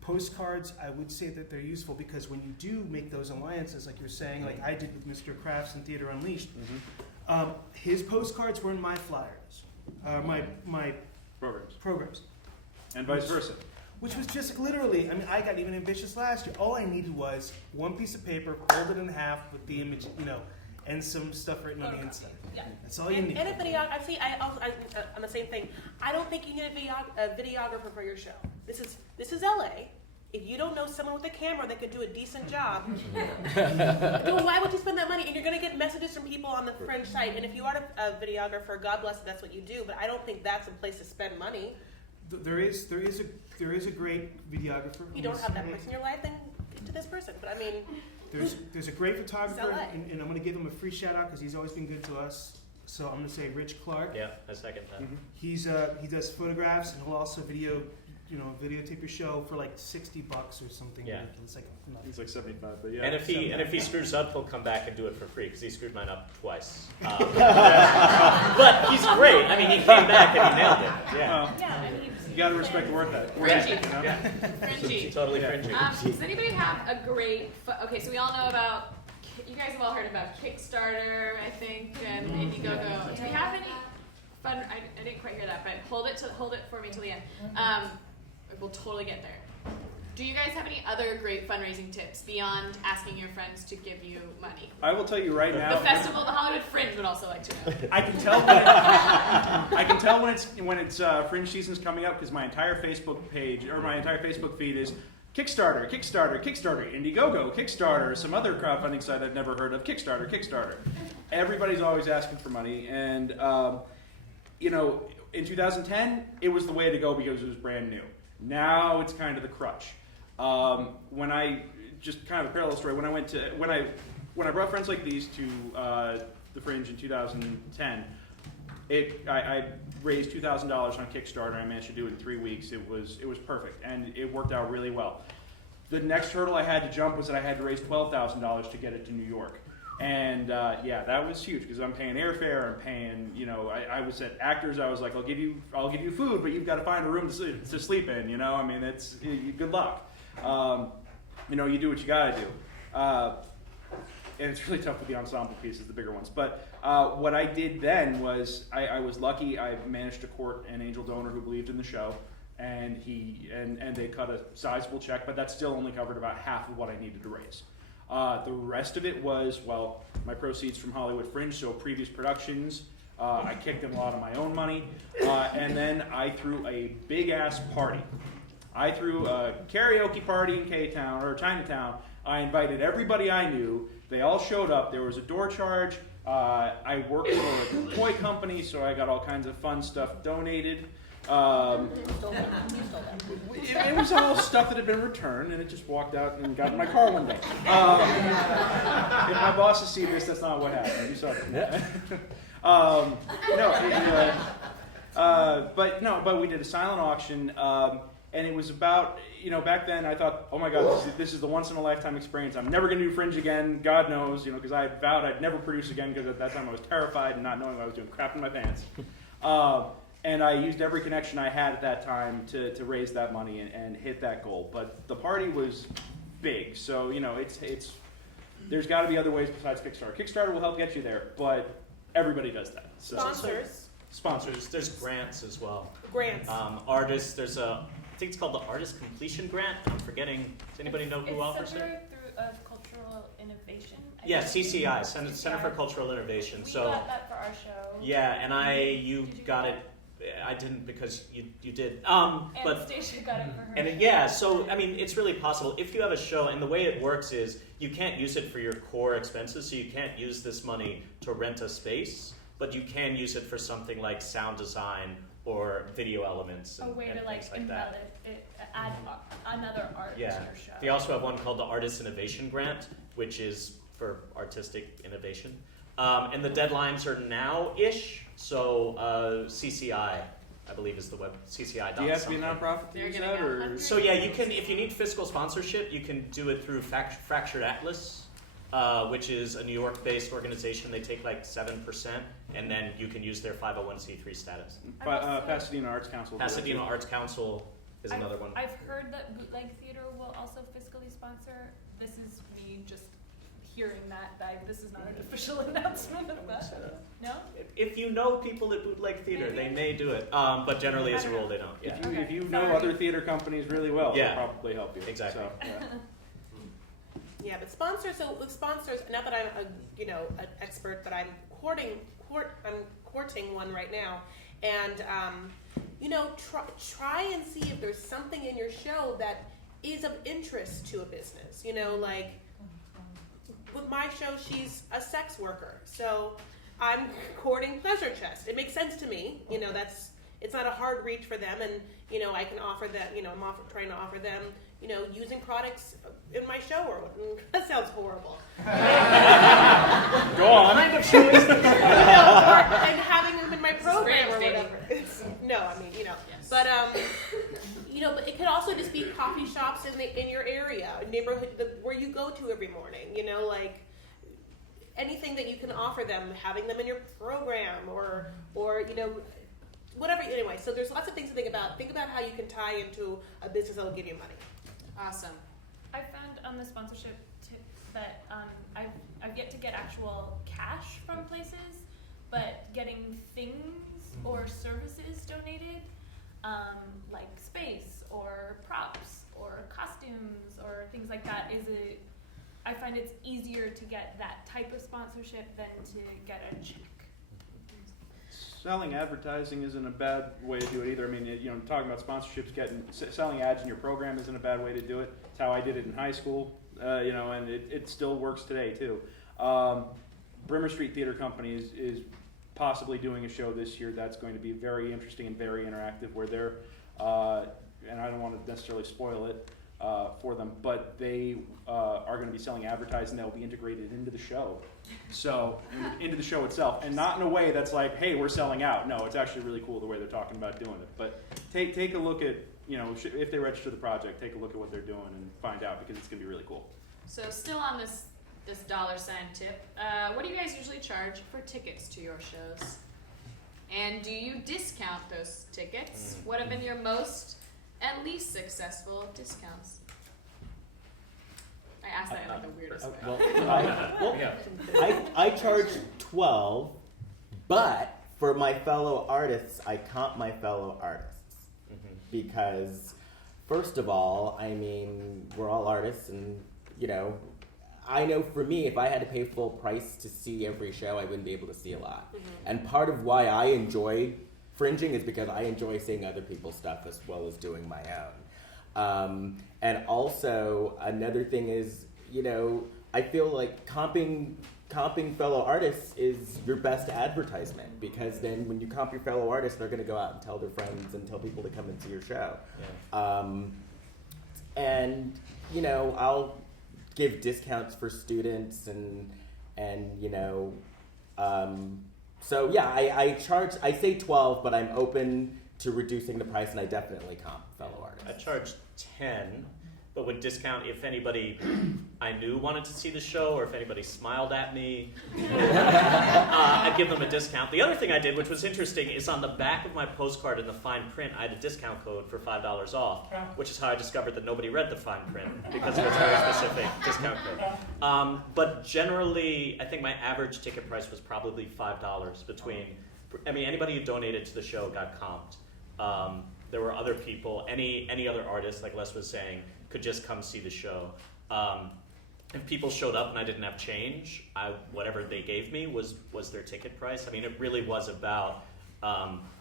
postcards. I would say that they're useful because when you do make those alliances, like you're saying, like I did with Mr. Crafts and Theater Unleashed, his postcards were in my flyers, my programs, and vice versa. Which was just literally, I mean, I got even ambitious last year. All I needed was one piece of paper, folded in half with the image, and some stuff written on the inside. Yeah. That's all you need. And a videographer, on the same thing, I don't think you need a videographer for your show. This is LA. If you don't know someone with a camera that could do a decent job, then why would you spend that money? And you're going to get messages from people on the Fringe site. And if you are a videographer, God bless you, that's what you do. But I don't think that's a place to spend money. There is a great videographer. If you don't have that person in your life, then get to this person. But I mean, there's a great photographer, LA. and I'm going to give him a free shout out because he's always been good to us. So I'm going to say Rich Clark. Yeah, I second that. He does photographs, and he'll also videotape your show for like $60 or something. Yeah. It's like 75, but yeah. And if he screws up, he'll come back and do it for free because he screwed mine up twice. But he's great. I mean, he came back and he nailed it. Yeah. You got to respect the work Fringy. Fringy. Totally fringy. Does anybody have a great? Okay, so we all know about. You guys have all heard about Kickstarter, I think, and Indiegogo. Do we have any fun? I didn't quite hear that, but hold it for me till the end. We'll totally get there. Do you guys have any other great fundraising tips beyond asking your friends to give you money? I will tell you right now. The festival, the Hollywood Fringe would also like to know. I can tell when it's Fringe season's coming up because my entire Facebook page or my entire Facebook feed is Kickstarter, Indiegogo, Kickstarter, some other crowdfunding site I've never heard of, Kickstarter. Everybody's always asking for money, and in 2010 it was the way to go because it was brand new. Now it's kind of the crutch. When I just kind of a parallel story, when I brought friends like these to the Fringe in 2010, I raised $2,000 on Kickstarter. I managed to do it in 3 weeks. It was perfect, and it worked out really well. The next hurdle I had to jump was that I had to raise $12,000 to get it to New York. And that was huge because I'm paying airfare. I'm paying, I was at Actors. I was like, I'll give you food, but you've got to find a room to sleep in. I mean, it's good luck. You do what you got to do. And it's really tough with the ensemble pieces, the bigger ones. But what I did then was I was lucky. I managed to court an angel donor who believed in the show, and they cut a sizable check, but that still only covered about half of what I needed to raise. The rest of it was, my proceeds from Hollywood Fringe, so previous productions. I kicked in a lot of my own money, and then I threw a big-ass party. I threw a karaoke party in K-Town, or Chinatown. I invited everybody I knew, they all showed up. There was a door charge. I worked for a toy company, so I got all kinds of fun stuff donated. It was all stuff that had been returned, and it just walked out and got in my car one day. If my bosses see this, that's not what happened. You saw it. But we did a silent auction, and it was about, back then I thought, oh my God, this is the once in a lifetime experience. I'm never going to do Fringe again, God knows, because I had vowed I'd never produce again, because at that time I was terrified and not knowing I was doing crap in my pants. And I used every connection I had at that time to raise that money and hit that goal. But the party was big, so it's there's got to be other ways besides Kickstarter. Kickstarter will help get you there, but everybody does that. So. Sponsors. There's grants as well. Grants. Artists. There's I think it's called the Artist Completion Grant. I'm forgetting. Does anybody know who offers it? It's through Cultural Innovation. Yeah, CCI, Center for Cultural Innovation. We got that for our show. Yeah, and you got it. I didn't because you did. But Stacia got it for her. And so I mean, it's really possible if you have a show, and the way it works is you can't use it for your core expenses, so you can't use this money to rent a space, but you can use it for something like sound design or video elements. And, a way and to things like embellish that. it, add another art to your show. They also have one called the Artist Innovation Grant, which is for artistic innovation. And the deadlines are now-ish, so CCI, I believe, is the web, CCI. Do you have to be a nonprofit to use that? Or? So yeah, you can, if you need fiscal sponsorship, you can do it through Fractured Atlas, which is a New York-based organization. They take like 7%, and then you can use their 501c3 status. Pasadena Arts Council. Pasadena Arts Council is another one. I've heard that Bootleg Theater will also fiscally sponsor. This is me just hearing that. This is not an official announcement of that. No? If you know people at Bootleg Theater, they may do it. But generally, as a rule, they don't. Yeah. If you know other theater companies really well, they'll probably help you. Exactly. So, Yeah, but sponsors. So with sponsors, not that I'm an expert, but I'm courting one right now, and try and see if there's something in your show that is of interest to a business. Like with my show, she's a sex worker, so I'm courting Pleasure Chest. It makes sense to me. It's not a hard reach for them, and I can offer that. I'm trying to offer them. Using products in my show, or that sounds horrible. Go on. Kind of show is and having them in my program or whatever. Yes. But but it could also just be coffee shops in your area, neighborhood where you go to every morning. Like anything that you can offer them, having them in your program, or whatever. Anyway, so there's lots of things to think about. Think about how you can tie into a business that will give you money. Awesome. I found on the sponsorship tip that I've yet to get actual cash from places, but getting things or services donated, like space or props or costumes or things like that, I find it's easier to get that type of sponsorship than to get a check. Selling advertising isn't a bad way to do it either. I mean, talking about sponsorships, selling ads in your program isn't a bad way to do it. It's how I did it in high school, and it still works today too. Brimmer Street Theater Company is possibly doing a show this year that's going to be very interesting and very interactive, where they're, and I don't want to necessarily spoil it for them, but they are going to be selling advertising that will be integrated into the show. So, into the show itself, and not in a way that's like, hey, we're selling out. No, it's actually really cool the way they're talking about doing it. But take a look at, if they register the project, take a look at what they're doing and find out, because it's going to be really cool. So still on this $sign tip, what do you guys usually charge for tickets to your shows? And do you discount those tickets? What have been your most and least successful discounts? I asked that in like the weirdest way. I charge $12, but for my fellow artists, I comp my fellow artists. Because, first of all, I mean, we're all artists, and, I know for me, if I had to pay full price to see every show, I wouldn't be able to see a lot. And part of why I enjoy fringing is because I enjoy seeing other people's stuff as well as doing my own. And also, another thing is, I feel like comping fellow artists is your best advertisement, because then when you comp your fellow artists, they're going to go out and tell their friends and tell people to come and see your show. Yeah. And you know, I'll give discounts for students and you know, so yeah, I say 12, but I'm open to reducing the price, and I definitely comp fellow artists. I charge 10, but would discount if anybody I knew wanted to see the show, or if anybody smiled at me. I'd give them a discount. The other thing I did, which was interesting, is on the back of my postcard in the fine print, I had a discount code for $5 off, which is how I discovered that nobody read the fine print, because of its very specific discount code. But generally, I think my average ticket price was probably $5 between, I mean, anybody who donated to the show got comped. There were other people, any other artist, like Les was saying, could just come see the show. If people showed up and I didn't have change, whatever they gave me was their ticket price. I mean, it really was about,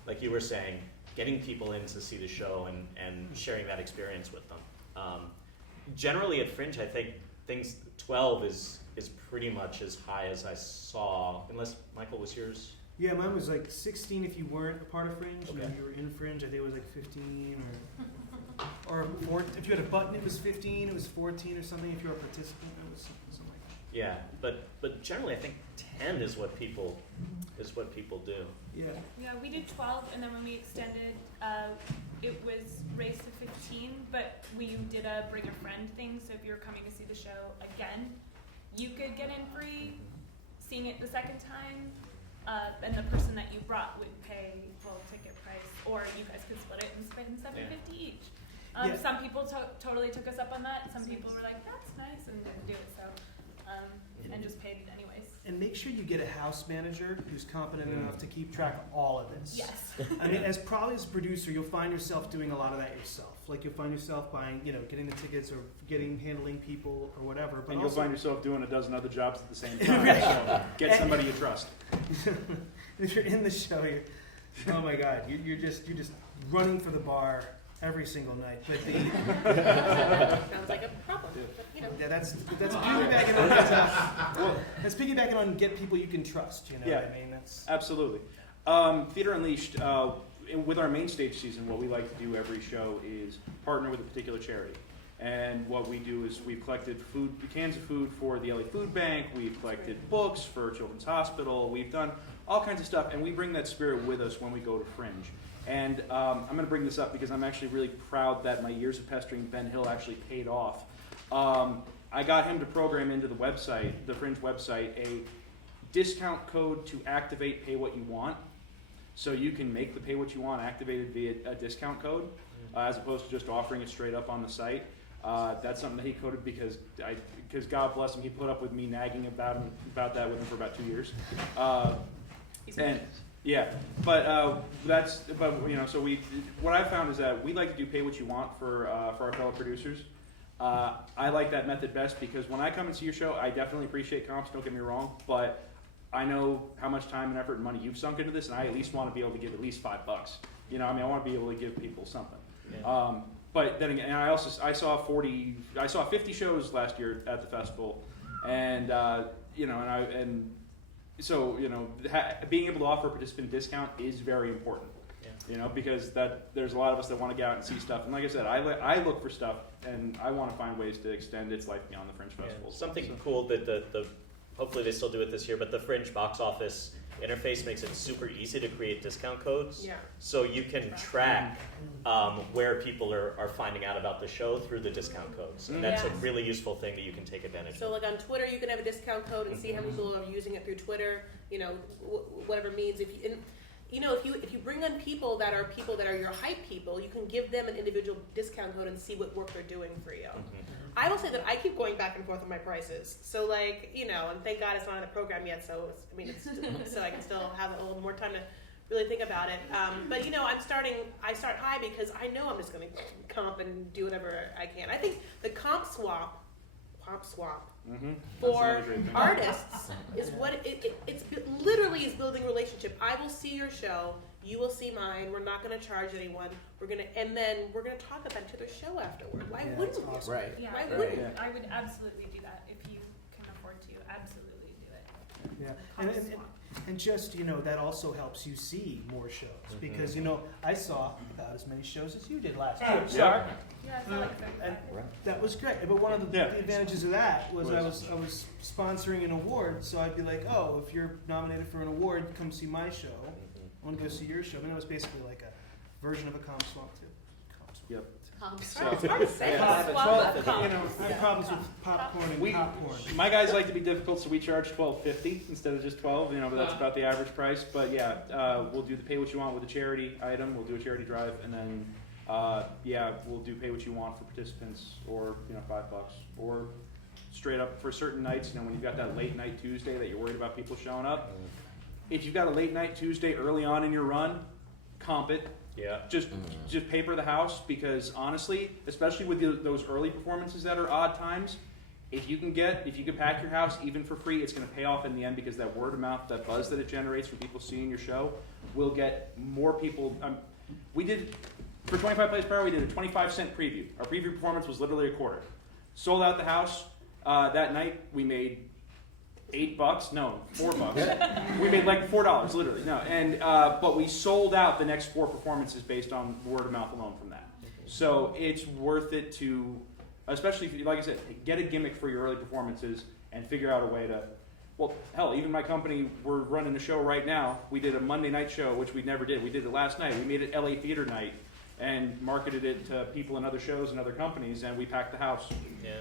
like you were saying, getting people in to see the show and sharing that experience with them. Generally at Fringe, I think 12 is pretty much as high as I saw, unless Michael was yours. Yeah, mine was like 16 if you weren't a part of Fringe, Okay. and you were in Fringe. I think it was like 15 or if you had a button, it was 15. It was 14 or something. If you were a participant, it was something like that. Yeah, but generally I think 10 is what people do. Yeah. Yeah, we did 12, and then when we extended, it was raised to 15, but we did a bring a friend thing, so if you were coming to see the show again, you could get in free, seeing it the second time, and the person that you brought would pay full ticket price, or you guys could split it and spend $7.50 each. Yeah. Some people totally took us up on that, some people were like, that's nice, and didn't do it, so, and just paid it anyways. And make sure you get a house manager who's competent enough to keep track of all of this. Yes. I mean, as probably as a producer, you'll find yourself doing a lot of that yourself. Like you'll find yourself buying, getting the tickets or handling people or whatever. But And you'll also, find yourself doing a dozen other jobs at the same time. So get somebody you trust. if you're in the show, oh my God, you're just running for the bar every single night. But Sounds like a problem. But, yeah, that's piggybacking on get people you can trust. You know Yeah. what I mean? That's Absolutely. Theater Unleashed, with our main stage season, what we like to do every show is partner with a particular charity. And what we do is we've collected cans of food for the LA Food Bank, we've collected books for Children's Hospital, we've done all kinds of stuff, and we bring that spirit with us when we go to Fringe. And I'm going to bring this up because I'm actually really proud that my years of pestering Ben Hill actually paid off. I got him to program into the website, the Fringe website, a discount code to activate Pay What You Want. So you can make the Pay What You Want activated via a discount code, as opposed to just offering it straight up on the site. That's something that he coded because God bless him, he put up with me nagging about that with him for about 2 years. Yeah, but so what I found is that we like to do Pay What You Want for our fellow producers. I like that method best because when I come and see your show, I definitely appreciate comps, don't get me wrong, but I know how much time and effort and money you've sunk into this, and I at least want to be able to give at least $5. I want to be able to give people something. Yeah. But then again, I saw 50 shows last year at the festival, and being able to offer a participant discount is very important. Yeah. Because there's a lot of us that want to get out and see stuff, and like I said, I look for stuff, and I want to find ways to extend its life beyond the Fringe Festival. Yeah. Something cool that the hopefully they still do it this year, but the Fringe box office interface makes it super easy to create discount codes. Yeah. So you can track where people are finding out about the show through the discount codes. And that's a really useful thing that you can take advantage So of. like on Twitter, you can have a discount code and see how many people are using it through Twitter. Whatever means. If you bring on people that are your hype people, you can give them an individual discount code and see what work they're doing for you. I will say that I keep going back and forth on my prices. So and thank God it's not in the program yet. So so I can still have a little more time to really think about it. But I start high because I know I'm just going to comp and do whatever I can. I think the comp swap for artists is what it's literally is building relationship. I will see your show, you will see mine. We're not going to charge anyone. We're gonna talk about each other's show afterward. Why wouldn't we? Right. Yeah, Why I wouldn't I would absolutely do that if you can absolutely do it. Yeah, Cost and swap. just that also helps you see more shows because I saw about as many shows as you did last year. Yeah. Sorry. Yeah, I feel like 35. And that was great. But one of the Yeah. advantages of that was I was sponsoring an award, so I'd be like, oh, if you're nominated for an award, come see my show. I want to go see your show. And it was basically like a version of a comp swap too. Comp swap. Yep. So, It's hard to say. Yeah. Swap. I have problems with popcorn and popcorn. My guys like to be difficult, so we charge $12.50 instead of just $12. But that's about the average price. But yeah, we'll do the pay what you want with a charity item. We'll do a charity drive, and then we'll do pay what you want for participants, or $5, or straight up for certain nights. When you've got that late night Tuesday that you're worried about people showing up. If you've got a late night Tuesday early on in your run, comp it. Yeah. Just paper the house, because honestly, especially with those early performances that are odd times, if you can pack your house even for free, it's going to pay off in the end, because that word of mouth, that buzz that it generates from people seeing your show, will get more people. We did, for 25 plays per hour, we did a 25-cent preview. Our preview performance was literally a quarter. Sold out the house. That night we made $8, no, $4. We made like $4, literally. No, and but we sold out the next 4 performances based on word of mouth alone from that. So it's worth it to, especially if you, like I said, get a gimmick for your early performances and figure out a way to. Well, hell, even my company, we're running a show right now. We did a Monday night show, which we never did. We did it last night. We made it LA Theater Night and marketed it to people in other shows and other companies, and we packed the house.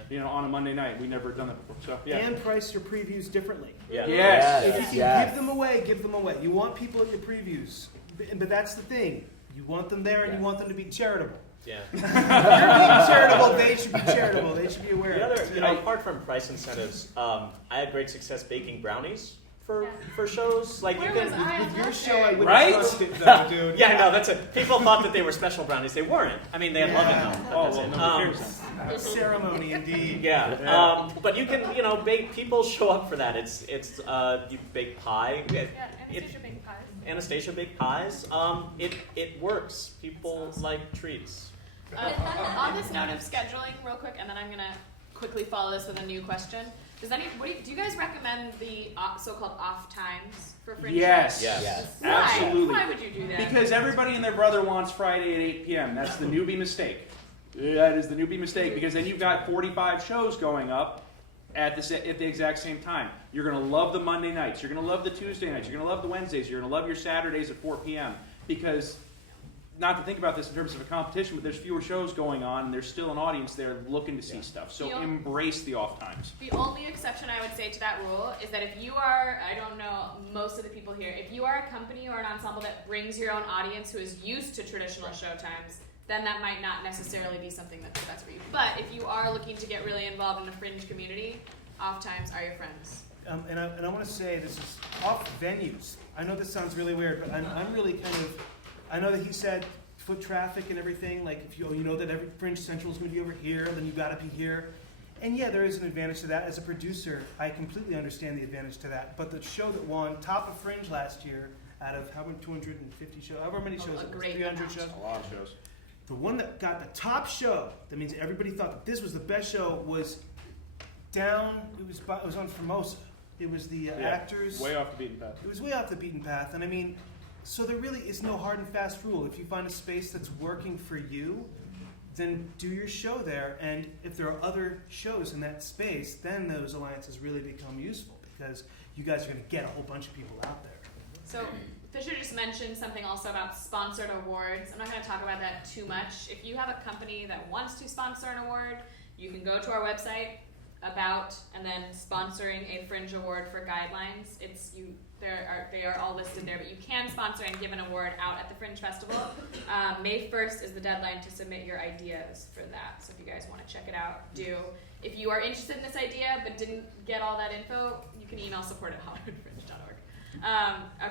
Yeah. On a Monday night. We never done that before. So yeah. And price your previews differently. Yeah. Yes. If you can give them away, give them away. You want people at your previews, but that's the thing. You want them there, and you want them to be charitable. Yeah. If you're being charitable, they should be charitable. They should be aware. The of other, it. apart from price incentives, I had great success baking brownies for shows. Like where you was can. I? With your show, I would Right? trust it, though, dude. Yeah, no, that's it. People thought that they were special brownies. They weren't. I mean, they had love in them. But Oh, that's well, it. no, here's some. Ceremony, indeed. Yeah, but you can, bake. People show up for that. It's you bake pie. Yeah, Anastasia baked pies. Anastasia baked pies. It works. People like treats. On this note of scheduling, real quick, and then I'm gonna quickly follow this with a new question. Do you guys recommend the so-called off times for Fringe? Yes. Yes. Why? Absolutely. Why would you do that? Because everybody and their brother wants Friday at 8 p.m. That's the newbie mistake. That is the newbie mistake, because then you've got 45 shows going up at the exact same time. You're going to love the Monday nights. You're going to love the Tuesday nights. You're going to love the Wednesdays. You're going to love your Saturdays at 4 p.m. Because, not to think about this in terms of a competition, but there's fewer shows going on, and there's still an audience there looking to see stuff. So embrace the off times. The only exception I would say to that rule is that if you are, I don't know most of the people here, if you are a company or an ensemble that brings your own audience who is used to traditional show times, then that might not necessarily be something that's the best for you. But if you are looking to get really involved in the Fringe community, off times are your friends. And I want to say this is off venues. I know this sounds really weird, but I'm really kind of. I know that he said foot traffic and everything. Like if you know that every Fringe Central is going to be over here, then you got to be here. And yeah, there is an advantage to that. As a producer, I completely understand the advantage to that. But the show that won top of Fringe last year, out of how many 250 shows, however many shows, A it was, great 300 amount. shows. A lot of shows. The one that got the top show, that means everybody thought that this was the best show, was down. It was on Formosa. It was the actors. Way off the beaten path. It was way off the beaten path, and I mean, so there really is no hard and fast rule. If you find a space that's working for you, then do your show there. And if there are other shows in that space, then those alliances really become useful, because you guys are going to get a whole bunch of people out there. So Fisher just mentioned something also about sponsored awards. I'm not going to talk about that too much. If you have a company that wants to sponsor an award, you can go to our website, about, and then sponsoring a Fringe award for guidelines. They are all listed there, but you can sponsor and give an award out at the Fringe Festival. May 1st is the deadline to submit your ideas for that. So if you guys want to check it out, do. If you are interested in this idea but didn't get all that info, you can email support@hollywoodfringe.org.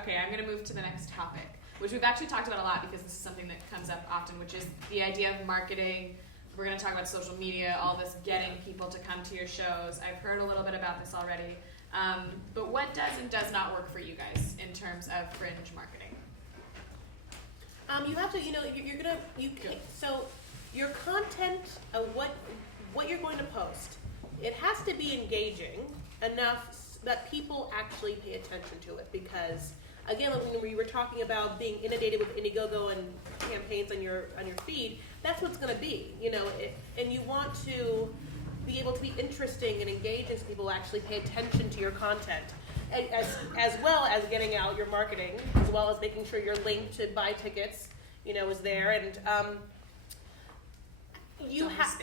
Okay, I'm going to move to the next topic, which we've actually talked about a lot because this is something that comes up often, which is the idea of marketing. We're going to talk about social media, all this getting people to come to your shows. I've heard a little bit about this already. But what does and does not work for you guys in terms of Fringe marketing? You have to, so your content, what you're going to post, it has to be engaging enough that people actually pay attention to it, because again, when we were talking about being inundated with Indiegogo and campaigns on your feed, that's what's going to be, and you want to be able to be interesting and engaging so people actually pay attention to your content, as well as getting out your marketing, as well as making sure your link to buy tickets, is there, and you have.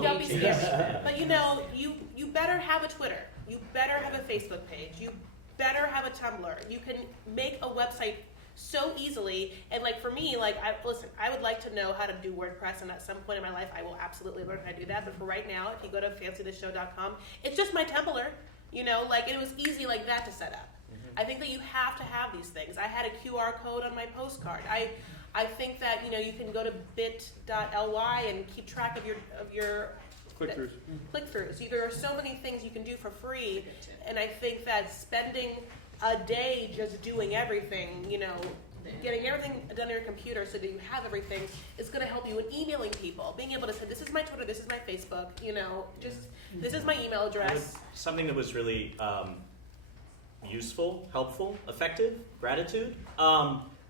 Don't be scared. But you better have a Twitter. You better have a Facebook page. You better have a Tumblr. You can make a website so easily. And like for me, I would like to know how to do WordPress, and at some point in my life, I will absolutely learn how to do that. But for right now, if you go to fancythisshow.com, it's just my Tumblr. It was easy like that to set up. Mm-hmm. I think that you have to have these things. I had a QR code on my postcard. I think that you can go to bit.ly and keep track of your click-throughs. There are so many things you can do for free, and I think that spending a day just doing everything, getting everything done on your computer so that you have everything is going to help you in emailing people, being able to say, this is my Twitter, this is my Facebook, this is my email address. Something that was really useful, helpful, effective, gratitude.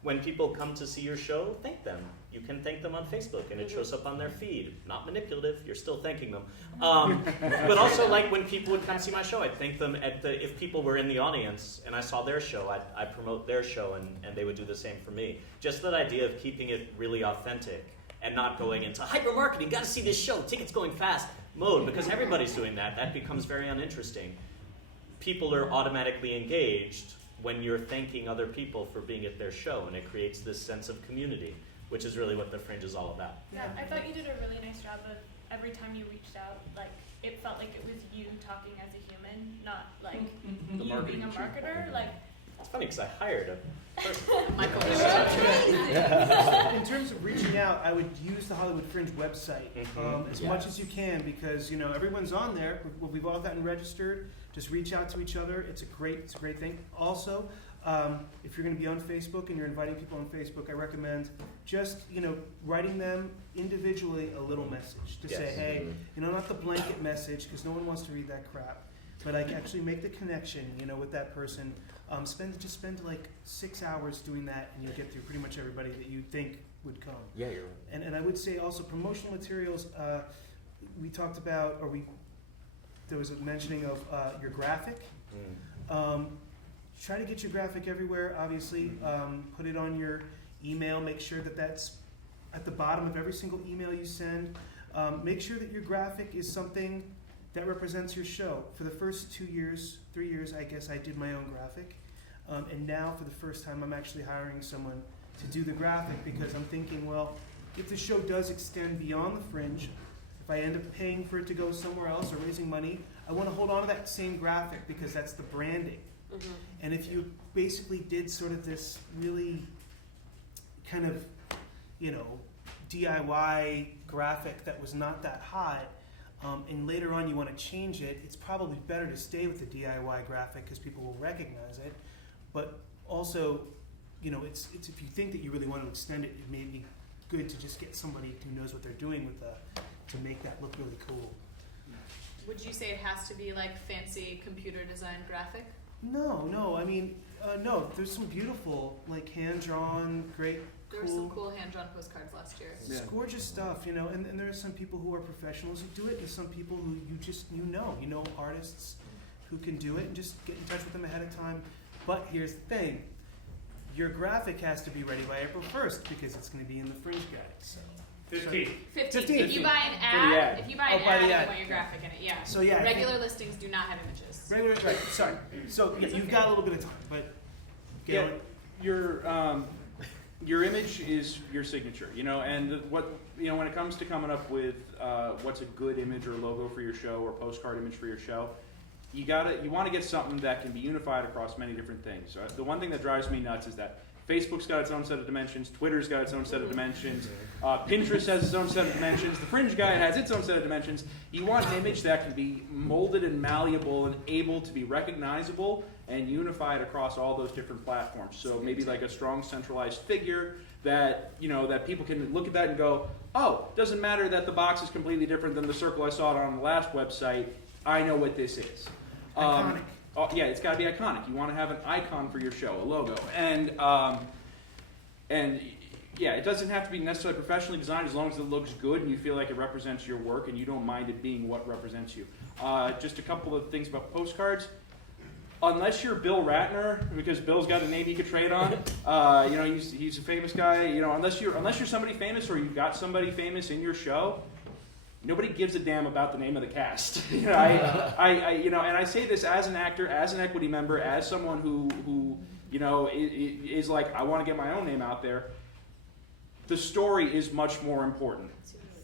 When people come to see your show, thank them. You can thank them on Facebook, and it shows up on their feed. Not manipulative, you're still thanking them. But also, when people would come see my show, I'd thank them if people were in the audience and I saw their show, I'd promote their show, and they would do the same for me. Just that idea of keeping it really authentic and not going into hyper marketing, gotta see this show, tickets going fast mode, because everybody's doing that. That becomes very uninteresting. People are automatically engaged when you're thanking other people for being at their show, and it creates this sense of community, which is really what the Fringe is all about. Yeah, I thought you did a really nice job of every time you reached out, it felt like it was you talking as a human, not you being a marketer. It's funny because I hired a person. In terms of reaching out, I would use the Hollywood Fringe website as much as you can, because everyone's on there. We've all gotten registered. Just reach out to each other. It's a great thing. Also, if you're going to be on Facebook and you're inviting people on Facebook, I recommend just writing them individually a little message to say, hey, not the blanket message, because no one wants to read that crap, but actually make the connection, with that person. Spend 6 hours doing that, and you'll get through pretty much everybody that you think would come. Yeah, you're right. And I would say also promotional materials. We talked about, there was a mentioning of your graphic. Try to get your graphic everywhere, obviously. Put it on your email. Make sure that that's at the bottom of every single email you send. Make sure that your graphic is something that represents your show. For the first 3 years, I guess, I did my own graphic. And now, for the first time, I'm actually hiring someone to do the graphic, because I'm thinking, well, if the show does extend beyond the Fringe, if I end up paying for it to go somewhere else or raising money, I want to hold on to that same graphic, because that's the branding. Mm-hmm. And if you basically did sort of this really kind of, DIY graphic that was not that hot, and later on you want to change it, it's probably better to stay with the DIY graphic because people will recognize it. But also, it's if you think that you really want to extend it, it may be good to just get somebody who knows what they're doing with to make that look really cool. Would you say it has to be fancy computer design graphic? No. I mean, no. There's some beautiful, hand-drawn, great. There were some cool hand-drawn postcards last year. It's gorgeous stuff, and there are some people who are professionals who do it, and some people who you just artists who can do it, and just get in touch with them ahead of time. But here's the thing: your graphic has to be ready by April 1st, because it's going to be in the Fringe guide. So 15. If you buy an ad, you want your graphic in it. Yeah. So yeah, regular listings do not have images. Right. Sorry. So you've got a little bit of time, but your image is your signature, and when it comes to coming up with what's a good image or logo for your show or postcard image for your show, you want to get something that can be unified across many different things. The one thing that drives me nuts is that Facebook's got its own set of dimensions, Twitter's got its own set of dimensions, Pinterest has its own set of dimensions, the Fringe guide has its own set of dimensions. You want an image that can be molded and malleable and able to be recognizable and unified across all those different platforms. So maybe a strong centralized figure that that people can look at that and go, oh, doesn't matter that the box is completely different than the circle I saw it on the last website. I know what this is. Iconic. yeah, it's got to be iconic. You want to have an icon for your show, a logo, and yeah, it doesn't have to be necessarily professionally designed as long as it looks good and you feel like it represents your work and you don't mind it being what represents you. Just a couple of things about postcards. Unless you're Bill Ratner, because Bill's got a name he could trade on, you know, he's a famous guy. You know, unless you're somebody famous or you've got somebody famous in your show, nobody gives a damn about the name of the cast. You know, you know, and I say this as an actor, as an equity member, as someone who you know is like, I want to get my own name out there. The story is much more important.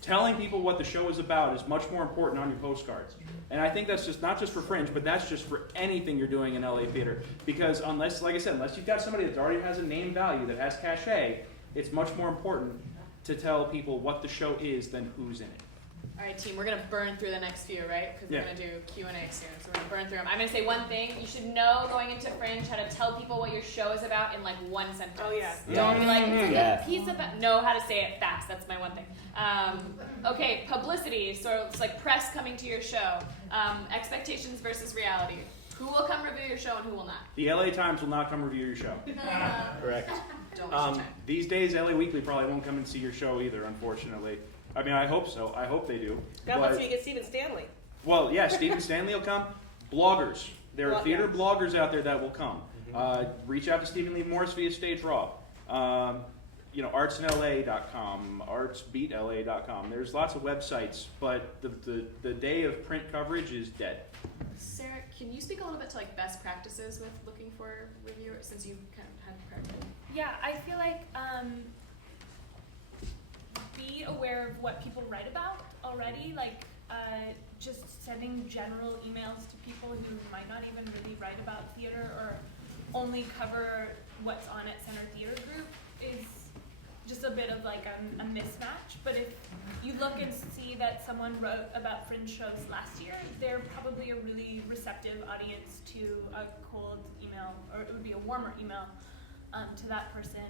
Telling people what the show is about is much more important on your postcards. And I think that's just not just for Fringe, but that's just for anything you're doing in LA theater. Because unless, like I said, unless you've got somebody that already has a name value, that has cachet, it's much more important to tell people what the show is than who's in it. All right, team, we're going to burn through the next few, right? Because we're going to do Q&A soon, so we're going to burn through them. I'm going to say one thing. You should know going into Fringe how to tell people what your show is about in like one sentence. Oh, yeah. Don't be like, it's a piece about... Know how to say it fast. That's my one thing. Okay, publicity. So it's like press coming to your show. Expectations versus reality. Who will come review your show and who will not? The LA Times will not come review your show. Correct. Don't waste your time. These days, LA Weekly probably won't come and see your show either, unfortunately. I mean, I hope so. I hope they do. God bless you, get Stephen Stanley. Well, yeah, Stephen Stanley will come. Bloggers. There are theater bloggers out there that will come. Reach out to Stephen Lee Morris via Stage Raw. You know, artsinla.com, artsbeatla.com. There's lots of websites, but the day of print coverage is dead. Sarah, can you speak a little bit to like best practices with looking for reviewers, since you kind of had practice? Yeah, I feel like be aware of what people write about already, like just sending general emails to people who might not even really write about theater or only cover what's on at Center Theater Group is just a bit of like a mismatch. But if you look and see that someone wrote about Fringe shows last year, they're probably a really receptive audience to a cold email, or it would be a warmer email to that person.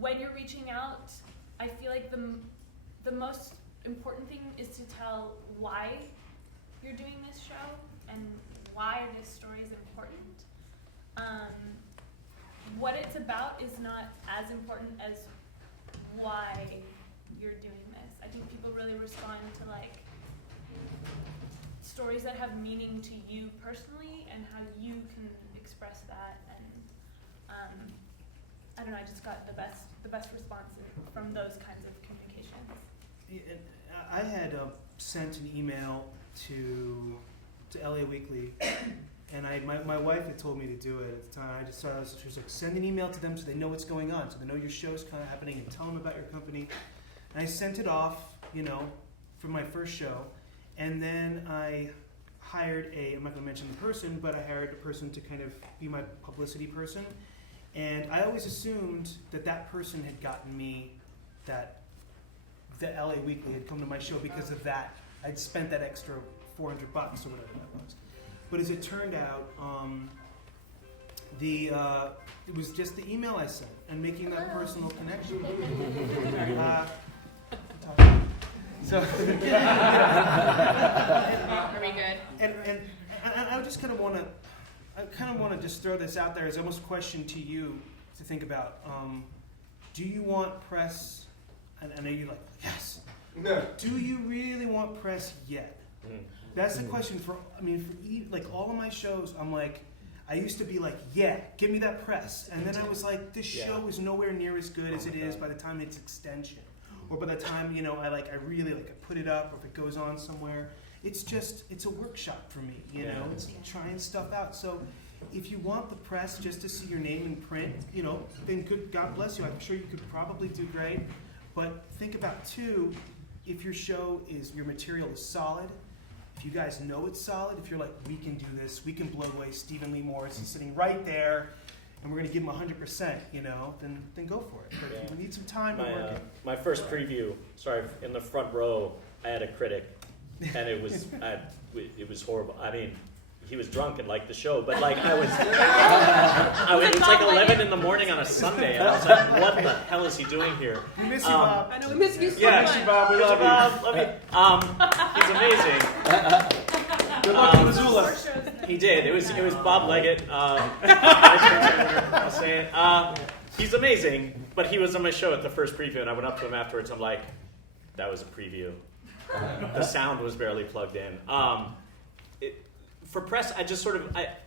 When you're reaching out, I feel like the most important thing is to tell why you're doing this show and why this story is important. What it's about is not as important as why you're doing this. I think people really respond to like stories that have meaning to you personally and how you can express that. And I don't know, I just got the best response from those kinds of communications. I had sent an email to LA Weekly, and my wife had told me to do it at the time. I just saw she was like, send an email to them so they know what's going on, so they know your show's kind of happening, and tell them about your company. And I sent it off, you know, for my first show, and then I hired I'm not going to mention the person, but I hired a person to kind of be my publicity person. And I always assumed that person had gotten me that the LA Weekly had come to my show because of that. I'd spent that extra $400 or whatever that was. But as it turned out, it was just the email I sent and making that personal connection. So Are we good? And I just kind of want to just throw this out there as almost a question to you to think about. Do you want press? And I know you're like, yes. No. Do you really want press yet? That's the question for like all of my shows. I'm like, I used to be like, yeah, give me that press. And then I was like, this show is nowhere near as good as it is by the time it's extension. Or by the time, you know, I really I put it up, or if it goes on somewhere. It's a workshop for me, you know, it's trying stuff out. So if you want the press just to see your name in print, you know, then good, God bless you. I'm sure you could probably do great. But think about too, if your material is solid, if you guys know it's solid, if you're like, we can do this, we can blow away Stephen Lee Morris, he's sitting right there, and we're going to give him 100%, you know, then go for it. But if you need some time to work it. My first preview, in the front row, I had a critic, and it was horrible. I mean, he was drunk and liked the show, but like it was like 11 in the morning on a Sunday, and I was like, what the hell is he doing here? We miss you, Bob. I know, we miss you so Yeah, much. miss you, Bob. We love you. Love you. He's amazing. Good luck in Missoula. He did. It was Bob Leggett. I'll say it. He's amazing, but he was on my show at the first preview, and I went up to him afterwards. I'm like, that was a preview. The sound was barely plugged in. For press, I just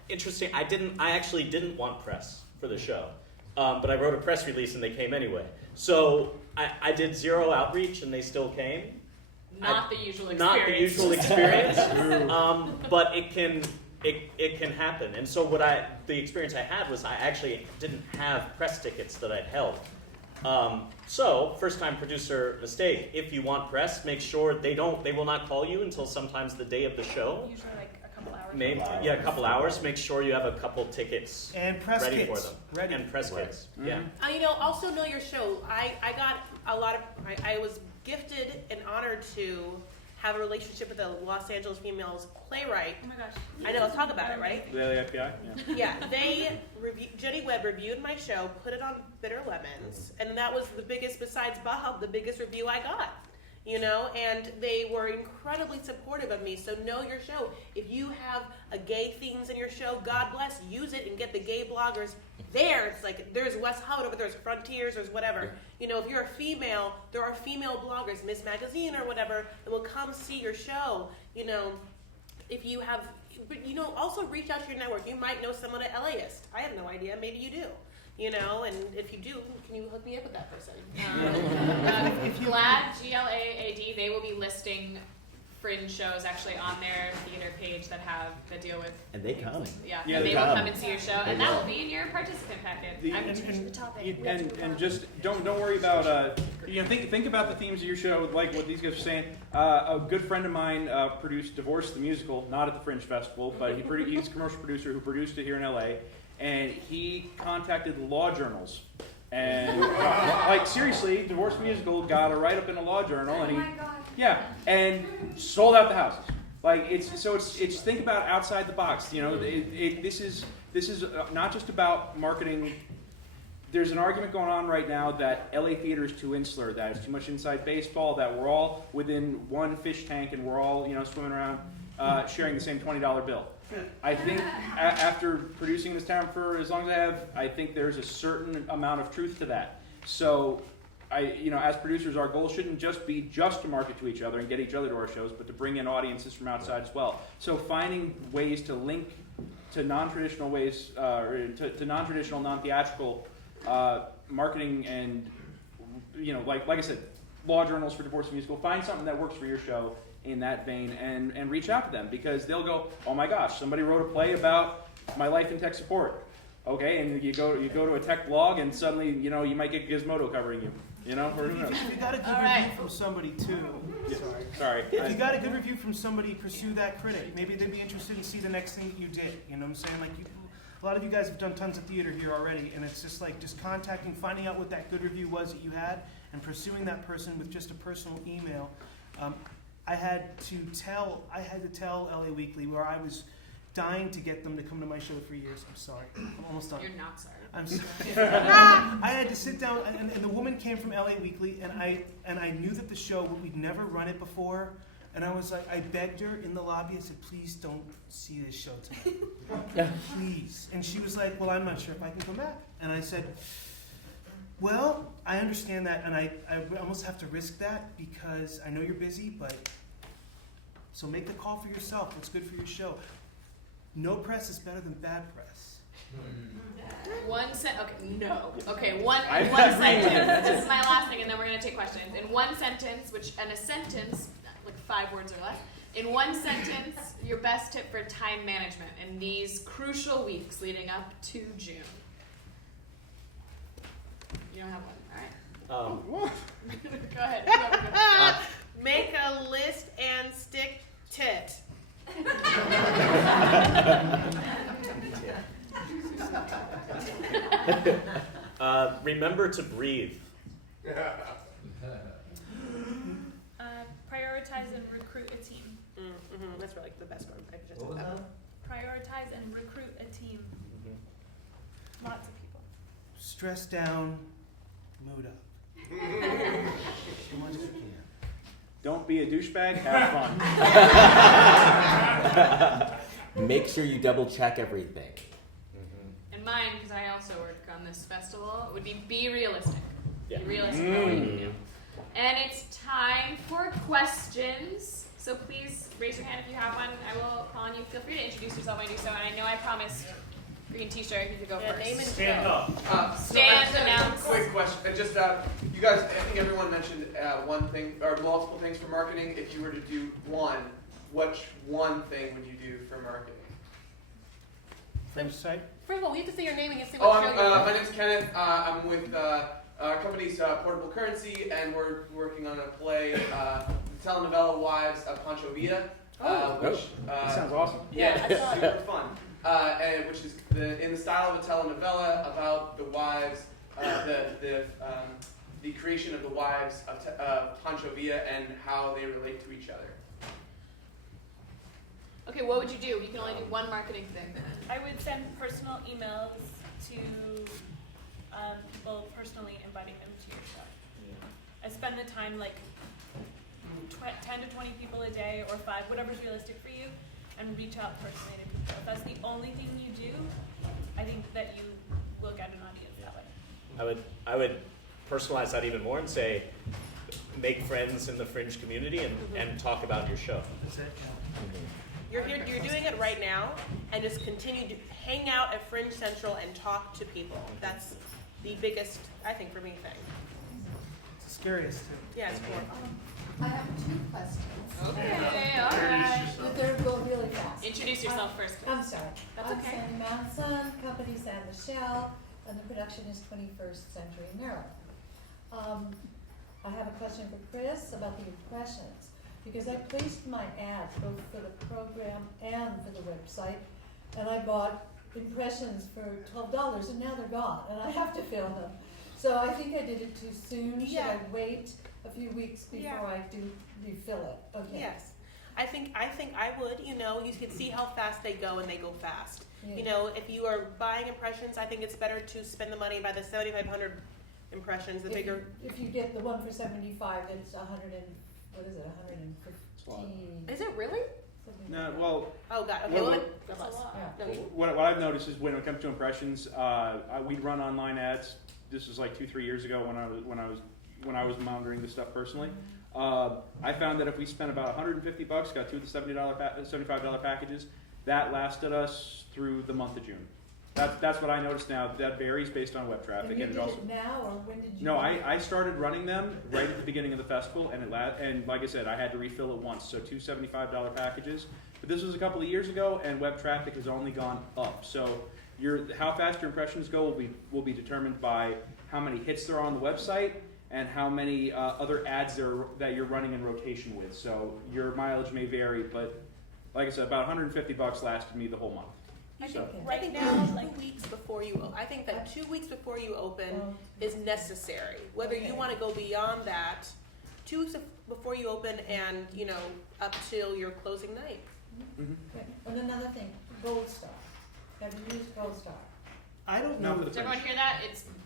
interesting. I actually didn't want press for the show, but I wrote a press release and they came anyway. So I did zero outreach and they still came. Not the usual experience. Not the usual experience, but it can happen. And so the experience I had was I actually didn't have press tickets that I'd held. So first time producer mistake. If you want press, make sure they will not call you until sometimes the day of the show. Usually like a couple hours. A couple hours. Make sure you have a couple tickets And press ready kits. for them. Ready. And press kits. Yeah. Also know your show. I got a lot of. I was gifted and honored to have a relationship with a Los Angeles females playwright. Oh my gosh. I know. Let's talk about it, right? The FBI? Yeah. Yeah, Jenny Webb reviewed my show, put it on Bitter Lemons, and that was the biggest, besides Bob, the biggest review I got. And they were incredibly supportive of me. So know your show. If you have a gay themes in your show, God bless, use it and get the gay bloggers there. It's like there's West Hollywood, there's Frontiers, there's whatever. If you're a female, there are female bloggers, Miss Magazine or whatever, that will come see your show. If you have, but also reach out to your network. You might know someone at LAist. I have no idea. Maybe you do. And if you do, can you hook me up with that person? GLAAD, GLAAD, they will be listing Fringe shows actually on their theater page that deal with. And they come. Yeah, Yeah, and they they will come. come and see your show, and that will be in your participant packet. I'm changing the topic. And just don't worry about think about the themes of your show, like what these guys are saying. A good friend of mine produced Divorce the musical, not at the Fringe Festival, but he's a commercial producer who produced it here in LA, and he contacted law journals. And seriously, Divorce the musical got a write-up in a law journal, and and sold out the houses. It's think about outside the box. This is not just about marketing. There's an argument going on right now that LA theater is too insular, that it's too much inside baseball, that we're all within one fish tank and we're all swimming around sharing the same $20 bill. I think after producing this town for as long as I have, I think there's a certain amount of truth to that. So, as producers, our goal shouldn't just be to market to each other and get each other to our shows, but to bring in audiences from outside as well. So finding ways to link to non-traditional ways, to non-traditional, non-theatrical marketing, and like I said, law journals for Divorce the Musical. Find something that works for your show in that vein, and reach out to them, because they'll go, oh my gosh, somebody wrote a play about my life in tech support. Okay, and you go to a tech blog, and suddenly you might get Gizmodo covering you. Or who knows? If you got a good review from somebody too. Sorry. If you got a good review from somebody, pursue that critic. Maybe they'd be interested in see the next thing that you did. You know what I'm saying? A lot of you guys have done tons of theater here already, and it's just contacting, finding out what that good review was that you had, and pursuing that person with just a personal email. I had to tell LA Weekly, where I was dying to get them to come to my show for years. I'm sorry. I'm almost done. You're not sorry. I'm sorry. I had to sit down, and the woman came from LA Weekly, and I knew that the show, we'd never run it before, and I was like, I begged her in the lobby. I said, please don't see this show tonight. Please. And she was like, well, I'm not sure if I can come back. And I said, well, I understand that, and I almost have to risk that because I know you're busy, so make the call for yourself. What's good for your show? No press is better than bad press. One sentence. One sentence. This is my last thing, and then we're going to take questions. In one sentence, like 5 words or less, in one sentence, your best tip for time management in these crucial weeks leading up to June. You don't have one, all right? Go ahead. Make a list and stick to it. Remember to breathe. Prioritize and recruit a team. That's really the best one. What was that? Prioritize and recruit a team. Lots of people. Stress down, mood up. As much as you can. Don't be a douchebag. Have fun. make sure you double check everything. And mine, because I also work on this festival, would be realistic. Yeah. Be realistic about what you can do. And it's time for questions. So please raise your hand if you have one. I will call on you. Feel free to introduce yourself when I do so. And I know I promised green t-shirt. You could go first. Name and Stand show. up. Stand, announce. Quick question. Just you guys, I think everyone mentioned one thing or multiple things for marketing. If you were to do one, which one thing would you do for marketing? Fringe site. First of all, we have to say your name and you say Oh, what show you're my name's Kenneth. I'm with our company's Portable Currency, and we're working on a play, the telenovela Wives of Pancho Villa, which That sounds awesome. yeah, it's super fun. And which is in the style of a telenovela about the wives, the creation of the wives of Pancho Villa and how they relate to each other. Okay, what would you do? You can only do one marketing thing. I would send personal emails to people personally inviting them to your show. I spend the time like 10 to 20 people a day or 5, whatever's realistic for you, and reach out personally to people. If that's the only thing you do, I think that you will get an audience that way. I would personalize that even more and say, make friends in the Fringe community and talk about your show. That's it. You're doing it right now, and just continue to hang out at Fringe Central and talk to people. That's the biggest, I think, for me, thing. It's the scariest too. Yeah, it's cool. I have 2 questions. Okay, all right. The third go really fast. Introduce yourself first. I'm sorry. That's I'm okay. Sandy Manson, company San Michelle, and the production is 21st Century Maryland. I have a question for Chris about the impressions, because I placed my ads both for the program and for the website, and I bought impressions for $12, and now they're gone, and I have to fill them. So I think I did it too soon. Should I wait a few weeks before I do refill it? Okay. Yes. I think I would, you can see how fast they go, and they go fast. Yeah. If you are buying impressions, I think it's better to spend the money by the 7,500 impressions, the bigger. If you get the one for 75, it's 100 and, what is it, 115? Is it really? No, well, Oh, God. Okay, Well, well, That's a lot. no. what I've noticed is when it comes to impressions, we'd run online ads. This was like 2-3 years ago when I was monitoring this stuff personally. I found that if we spent about $150, got 2 of the $75 packages, that lasted us through the month of June. That's what I noticed now. That varies based on web traffic. And you and did it also, it now, or when did you? no, I started running them right at the beginning of the festival, and and like I said, I had to refill it once, so 2 $75 packages. But this was a couple of years ago, and web traffic has only gone up. So how fast your impressions go will be determined by how many hits there are on the website and how many other ads that you're running in rotation with. So your mileage may vary, but like I said, about $150 lasted me the whole month. I So- think Right right now, now, like- 2 weeks before you. I think that 2 weeks before you open is necessary. Whether you Okay. want to go beyond that, 2 weeks before you open, and up till your closing night. Mm-hmm. Okay. And another thing, Gold Star. Have you used Gold Star? I don't No, know. for the Does everyone hear that?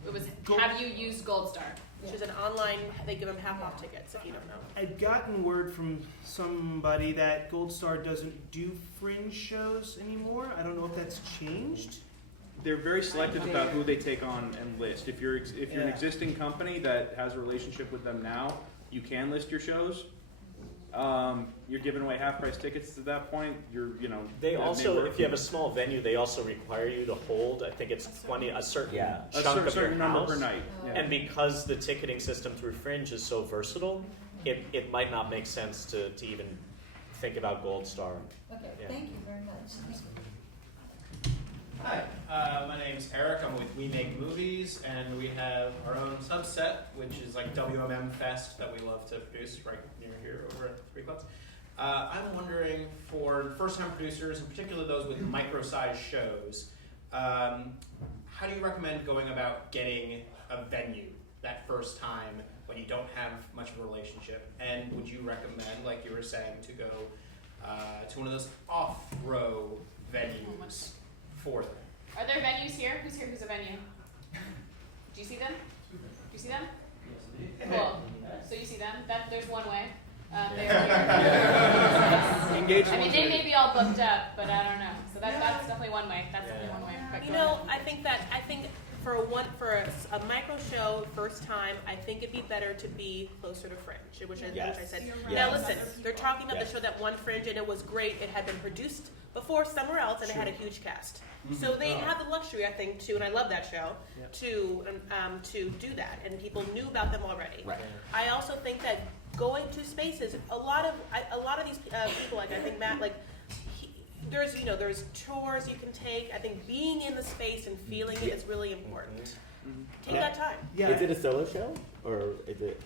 It was. Gold- Have you used Gold Star? Which is an online. They give them half-off tickets if you don't know. I'd gotten word from somebody that Gold Star doesn't do Fringe shows anymore. I don't know if that's changed. They're very selective about who they take on and list. If you're an Yeah. existing company that has a relationship with them now, you can list your shows. You're giving away half-price tickets at that point. They that may also, work. if you have a small venue, they also require you to hold, I think it's 20, a certain Yeah. a chunk of your certain number house. per night. Oh. Yeah. And because the ticketing system through Fringe is so versatile, it might not make sense to even think about Gold Star. Okay, Yeah. thank you very much. Hi, my name's Eric. I'm with We Make Movies, and we have our own subset, which is like WMM Fest that we love to produce right near here over at Three Clubs. I'm wondering, for first-time producers, in particular those with micro-sized shows, how do you recommend going about getting a venue that first time when you don't have much of a relationship? And would you recommend, like you were saying, to go to one of those off-row venues for them? Are there venues here? Who's here? Who's a venue? Do you see them? Do you see them? Cool. So you see them. There's one way. They are here. Engage. I mean, they may be all booked up, but I don't know. So that's definitely one way. That's definitely one way. But You go know, ahead. I think for a micro show first time, I think it'd be better to be closer to Fringe, which I said. Yes. Now listen, they're talking about Yes. the show that won Fringe, and it was great. It had been produced before somewhere else, and it had a huge cast. So they have the luxury, I think, to, and I love that show, to do that, and people knew about them already. Right. I also think that going to spaces, a lot of these people, like I think Matt, like there's tours you can take. I think being in the space and feeling it is really important. Take that time. Yeah. Is it a solo show or is it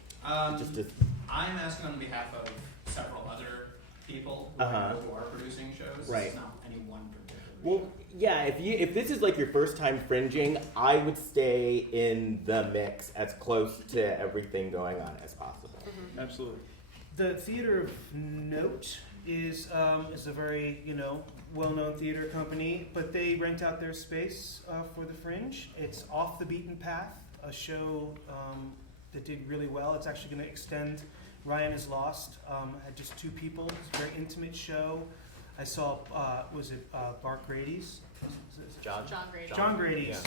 just a? I'm asking on behalf of several other people who Uh-huh. I know who are producing shows. Right. It's not any one particular Well, show. yeah. If this is like your first time fringing, I would stay in the mix as close to everything going on as possible. Absolutely. The Theater of Note is a very well-known theater company, but they rent out their space for the Fringe. It's Off the Beaten Path, a show that did really well. It's actually going to extend Ryan is Lost. Had just 2 people. It's a very intimate show. I saw Bart Grady's? John Grady. John Grady's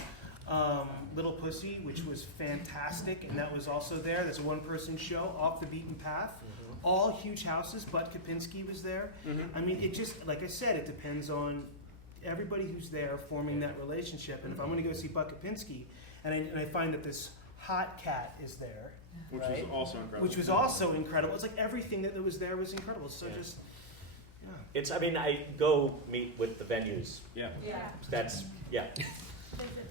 Little Pussy, which was fantastic, and that was also there. That's a one-person show, Off the Beaten Path. All huge houses. Bud Kopinski was there. I mean, it just, like I said, it depends on everybody who's there forming that relationship. And if I'm going to go see Bud Kopinski, and I find that this hot cat is there, Which right? was also incredible. Which was also incredible. It's like everything that was there was incredible. So just, yeah. It's. I mean, I go meet with the venues. Yeah. That's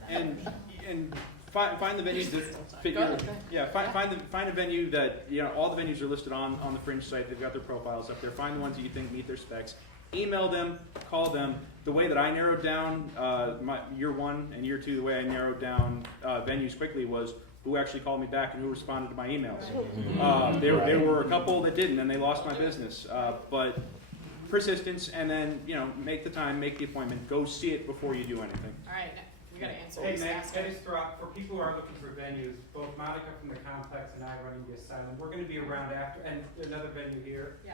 And find the venues that fit your. Yeah. Find a venue that all the venues are listed on the Fringe site. They've got their profiles up there. Find the ones that you think meet their specs. Email them, call them. The way that I narrowed down my year 1 and year 2, the way I narrowed down venues quickly was who actually called me back and who responded to my emails. There were a couple that didn't, and they lost my business. But persistence, and then make the time, make the appointment, go see it before you do anything. All right, we gotta answer Hey, these Meg, fast. Eddie Strock. For people who are looking for venues, both Monica from the Complex and I running the Asylum, we're going to be around after, and another venue here. Yeah.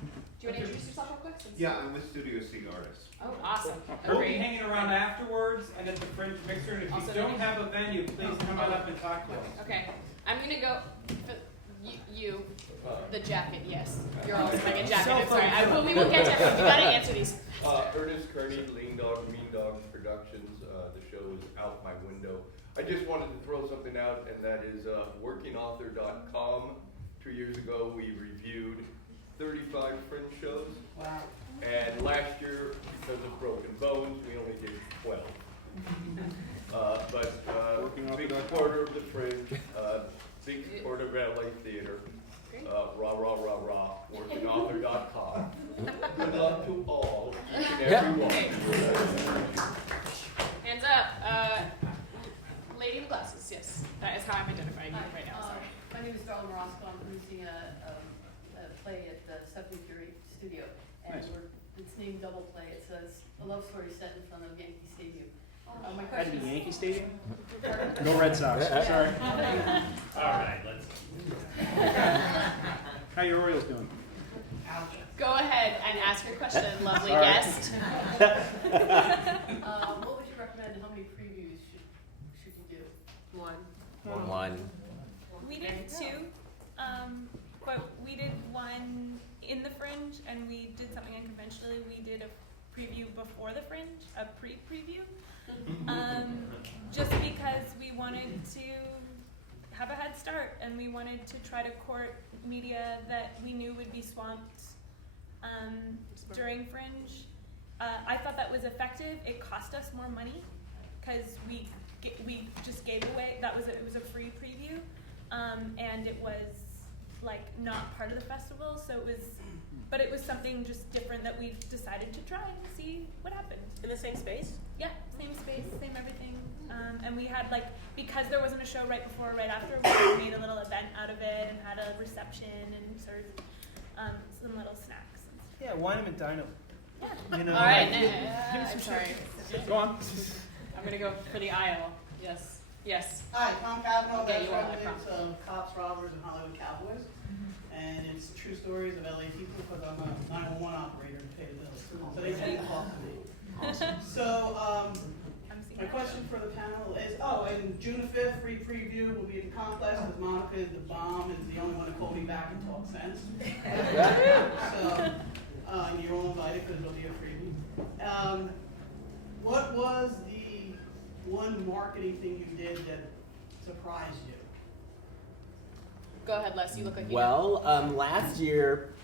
Do you want to introduce yourself real quick? Yeah, I'm with Studio C Artists. Oh, awesome. We'll be Great. hanging around afterwards and at the Fringe Mixer, and if Also, you don't have a venue, please come on up and talk to us. Okay, I'm gonna go. You, the jacket, yes. You're always wearing a jacket. I'm sorry. We will get to everyone. You gotta answer these. Ernest Kearney, Lean Dog, Mean Dogs Productions. The show is out my window. I just wanted to throw something out, and that is workingauthor.com. 2 years ago, we reviewed 35 Fringe shows. Wow. And last year, because of Broken Bones, we only did 12. But big supporter of the Fringe, big supporter of LA Theater. Rah, rah, rah, rah, workingauthor.com. Good luck to all, each and every one. Hands up. Lady in the glasses, yes. That is how I'm identifying you right now. Sorry. My name is Darla Morosco. I'm producing a play at the 73 Studio. And Nice. it's named Double Play. It's a love story set in front of Yankee Stadium. My Had to question be is, Yankee Stadium? Go Red Sox. Sorry. all right. Let's. How your Orioles doing? Go ahead and ask your question, lovely Sorry. guest. what would you recommend? How many previews should you do? One. We did 2, but we did one in the Fringe, and we did something unconventionally. We did a preview before the Fringe, a pre-preview, just because we wanted to have a head start, and we wanted to try to court media that we knew would be swamped during Fringe. I thought that was effective. It cost us more money because we just gave away. It was a free preview, and it was like not part of the festival. So but it was something just different that we decided to try and see what happened. In the same space? Yeah, same space, same everything. And we had because there wasn't a show right before or right after, we made a little event out of it and had a reception and served some little snacks. Yeah, wine 'em and dine 'em. All right, I'm sorry. Go on. I'm gonna go for the aisle. Yes. Yes. Hi, Tom Cavanaugh, Okay, best you are, I residents of Cops, Robbers, and Hollywood Cowboys. And it's a true true stories of LA people because I'm a 911 operator to pay the bills. So they tend to talk to me. Awesome. So my question for the panel is, and June 5th, free preview will be at the complex because Monica is the bomb and is the only one to call me back and talk sense. So you're all invited because it'll be a freebie. What was the one marketing thing you did that surprised you? Go ahead, Les. You look like you Well, last year,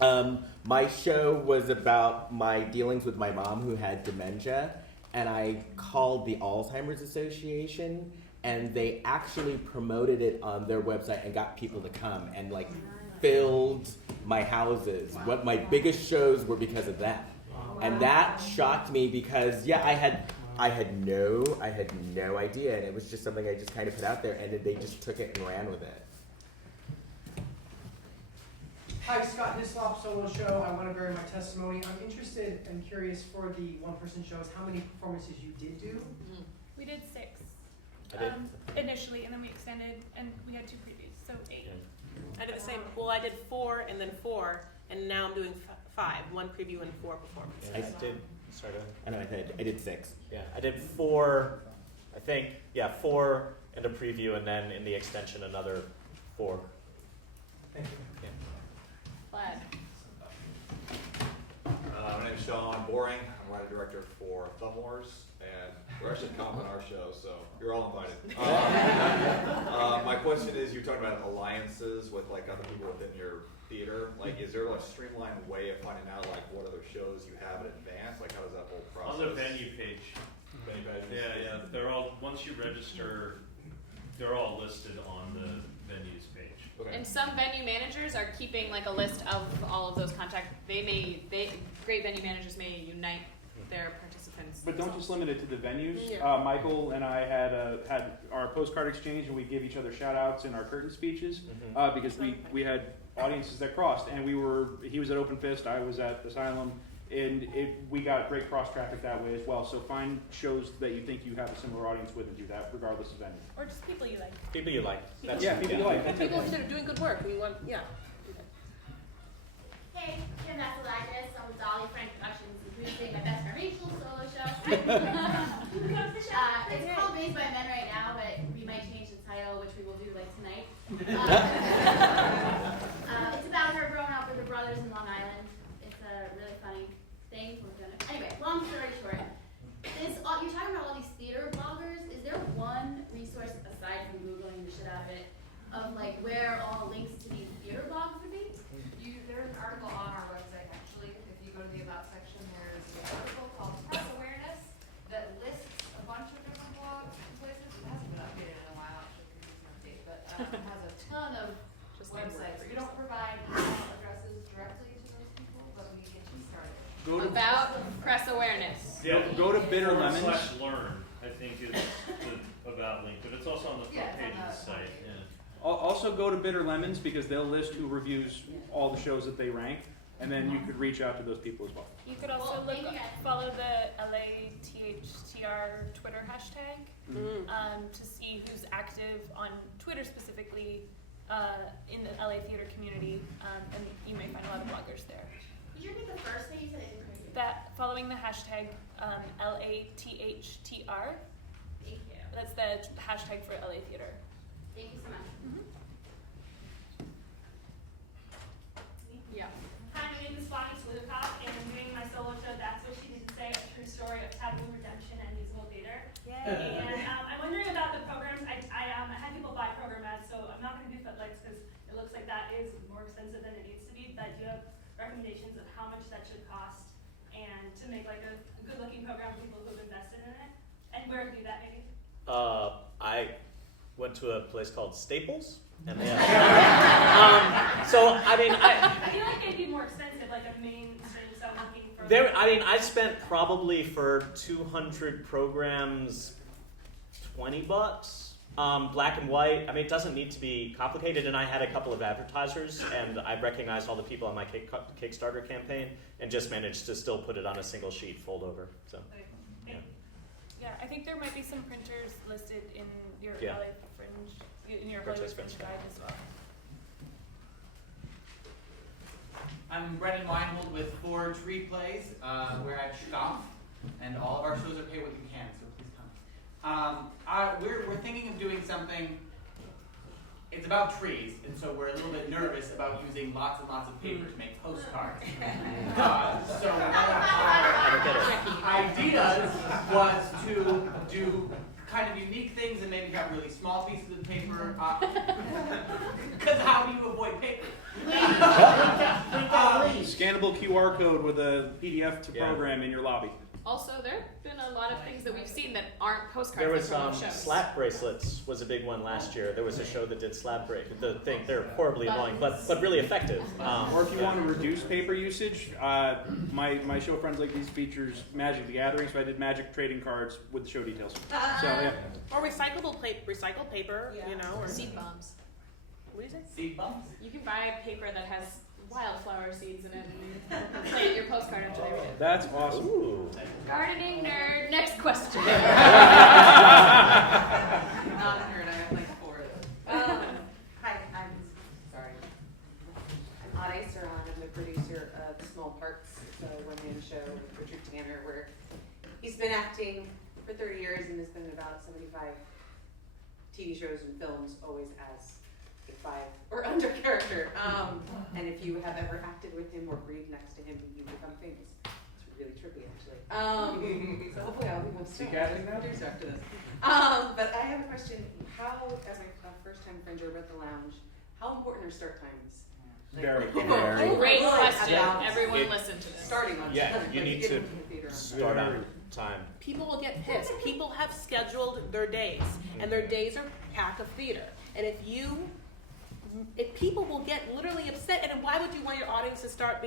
my show was about my dealings with my mom who had dementia, and I called the Alzheimer's Association, and they actually promoted it on their website and got people to come and like filled my houses. What my biggest shows were because of that, and that shocked me because I had no idea, and it was just something I just kind of put out there, and then they just took it and ran with it. Hi, Scott Hislop, solo show. I want to bury my testimony. I'm interested and curious for the one-person shows, how many performances you did do? We did 6 I did. initially, and then we extended, and we had 2 previews, so 8. I did the same. Well, I did 4 and then 4, and now I'm doing 5. 1 preview and 4 performances. Yeah, I did. Sorry. I know I did 6. Yeah, I did 4. I think 4 and a preview, and then in the extension another 4. Thank you. Yeah. Vlad. My name's Sean Boring. I'm writer director for Thumb Wars, and we're actually comping our show, so you're all invited. My question is, you're talking about alliances with like other people within your theater. Like, is there a streamlined way of finding out like what other shows you have in advance? Like, how does that whole process? On the venue page. Venue page. Yeah. They're all, once you register, they're all listed on the venues page. Okay. And some venue managers are keeping like a list of all of those contacts. Great venue managers may unite their participants. But don't just limit it to the venues. Yeah. Michael and I had our postcard exchange, and we give each other shout outs in our curtain speeches because we had audiences that crossed, and he was at Open Fist, I was at Asylum, and we got great cross traffic that way as well. So find shows that you think you have a similar audience with and do that regardless of venue. Or just people you like. People you like. People you like. That's People it. that are doing good work. We want, Hey, Kim Vassiliadis. I'm with Dolly Frank Productions, producing my best friend Rachel's solo show. It's called Raised by Men right now, but we might change the title, which we will do like tonight. It's about her growing up with her brothers in Long Island. It's a really funny thing. Anyway, long story short, you're talking about all these theater bloggers. Is there one resource aside from Googling the shit out of it of like where all the links to these theater blogs would be? There's an article on our website actually. If you go to the About section, there's an article called Press Awareness that lists a bunch of different blogs and places. It hasn't been updated in a while, actually, because it's an update, but it has a ton of websites. We don't provide email addresses directly to those people, but we get you started. About press awareness. Yeah, Go to Bitter Lemons. /learn, I think is the about link, but it's also on the front page of the site. Yeah. Also go to Bitter Lemons because they'll list who reviews all the shows that they rank, and then you could reach out to those people as well. You could also follow the LATHTR Twitter hashtag to see who's active on Twitter specifically in the LA theater community, and you may find a lot of bloggers there. Could you repeat the first thing you said? I didn't hear you. That following the hashtag LATHTR. Thank you. That's the hashtag for LA theater. Thank you so much. Yeah. Hi, my name is Bonnie Slutikoff, and I'm doing my solo show, That's What She Didn't Say, a true story of taboo redemption and musical theater. And I'm wondering about the programs. I had people buy program ads, so I'm not going to do footlights because it looks like that is more expensive than it needs to be. But do you have recommendations of how much that should cost and to make like a good-looking program for people who have invested in it? And where to do that, maybe? I went to a place called Staples, and they so I mean, I feel like it'd be more expensive, like a mainstream. So I'm looking for. I spent probably for 200 programs, $20. Black and white. I mean, it doesn't need to be complicated. And I had a couple of advertisers, and I recognized all the people on my Kickstarter campaign, and just managed to still put it on a single sheet, fold over. So. Yeah, I think there might be some printers listed in your LA Fringe, in your Hollywood Fringe guide as well. I'm Brendan Weinhold with Forge Replays. We're at Schkoff, and all of our shows are pay what you can, so please come. We're thinking of doing something. It's about trees, and so we're a little bit nervous about using lots and lots of paper to make postcards. So one of our ideas was to do kind of unique things and maybe have really small pieces of paper. Because how do you avoid paper? Scannable QR code with a PDF to program in your lobby. Also, there have been a lot of things that we've seen that aren't postcards. There was from shows. slap bracelets was a big one last year. There was a show that did slap bracelets. They're horribly annoying, but really effective. Or if you want to reduce paper usage, my show Friends Like These features Magic the Gathering, so I did Magic trading cards with the show details. So yeah. Or recycled paper, you know, or seed bombs. What do you say? Seed bombs? You can buy paper that has wildflower seeds in it and plant your postcard after they read it. That's awesome. Ooh. Gardening nerd. Next question. Not a nerd, I have like 4 of those. Hi, I'm sorry. I'm Ade Saran. I'm the producer of Small Parts, it's a one-man show with Richard Tanner, where he's been acting for 30 years and has been in about 75 TV shows and films, always as a 5 or under character. And if you have ever acted with him or breathed next to him, you become famous. It's really trippy, actually. So hopefully I'll be able to producer after this. But I have a question. How, as my first time fringer at the lounge, how important are start times? Very. Great question. About Everyone listen to this. starting on Yeah, time, you like, need get to into the theater on start on time. People will get pissed. People have scheduled their days, and their days are packed of theater. And if people will get literally upset, and why would you want your audience to start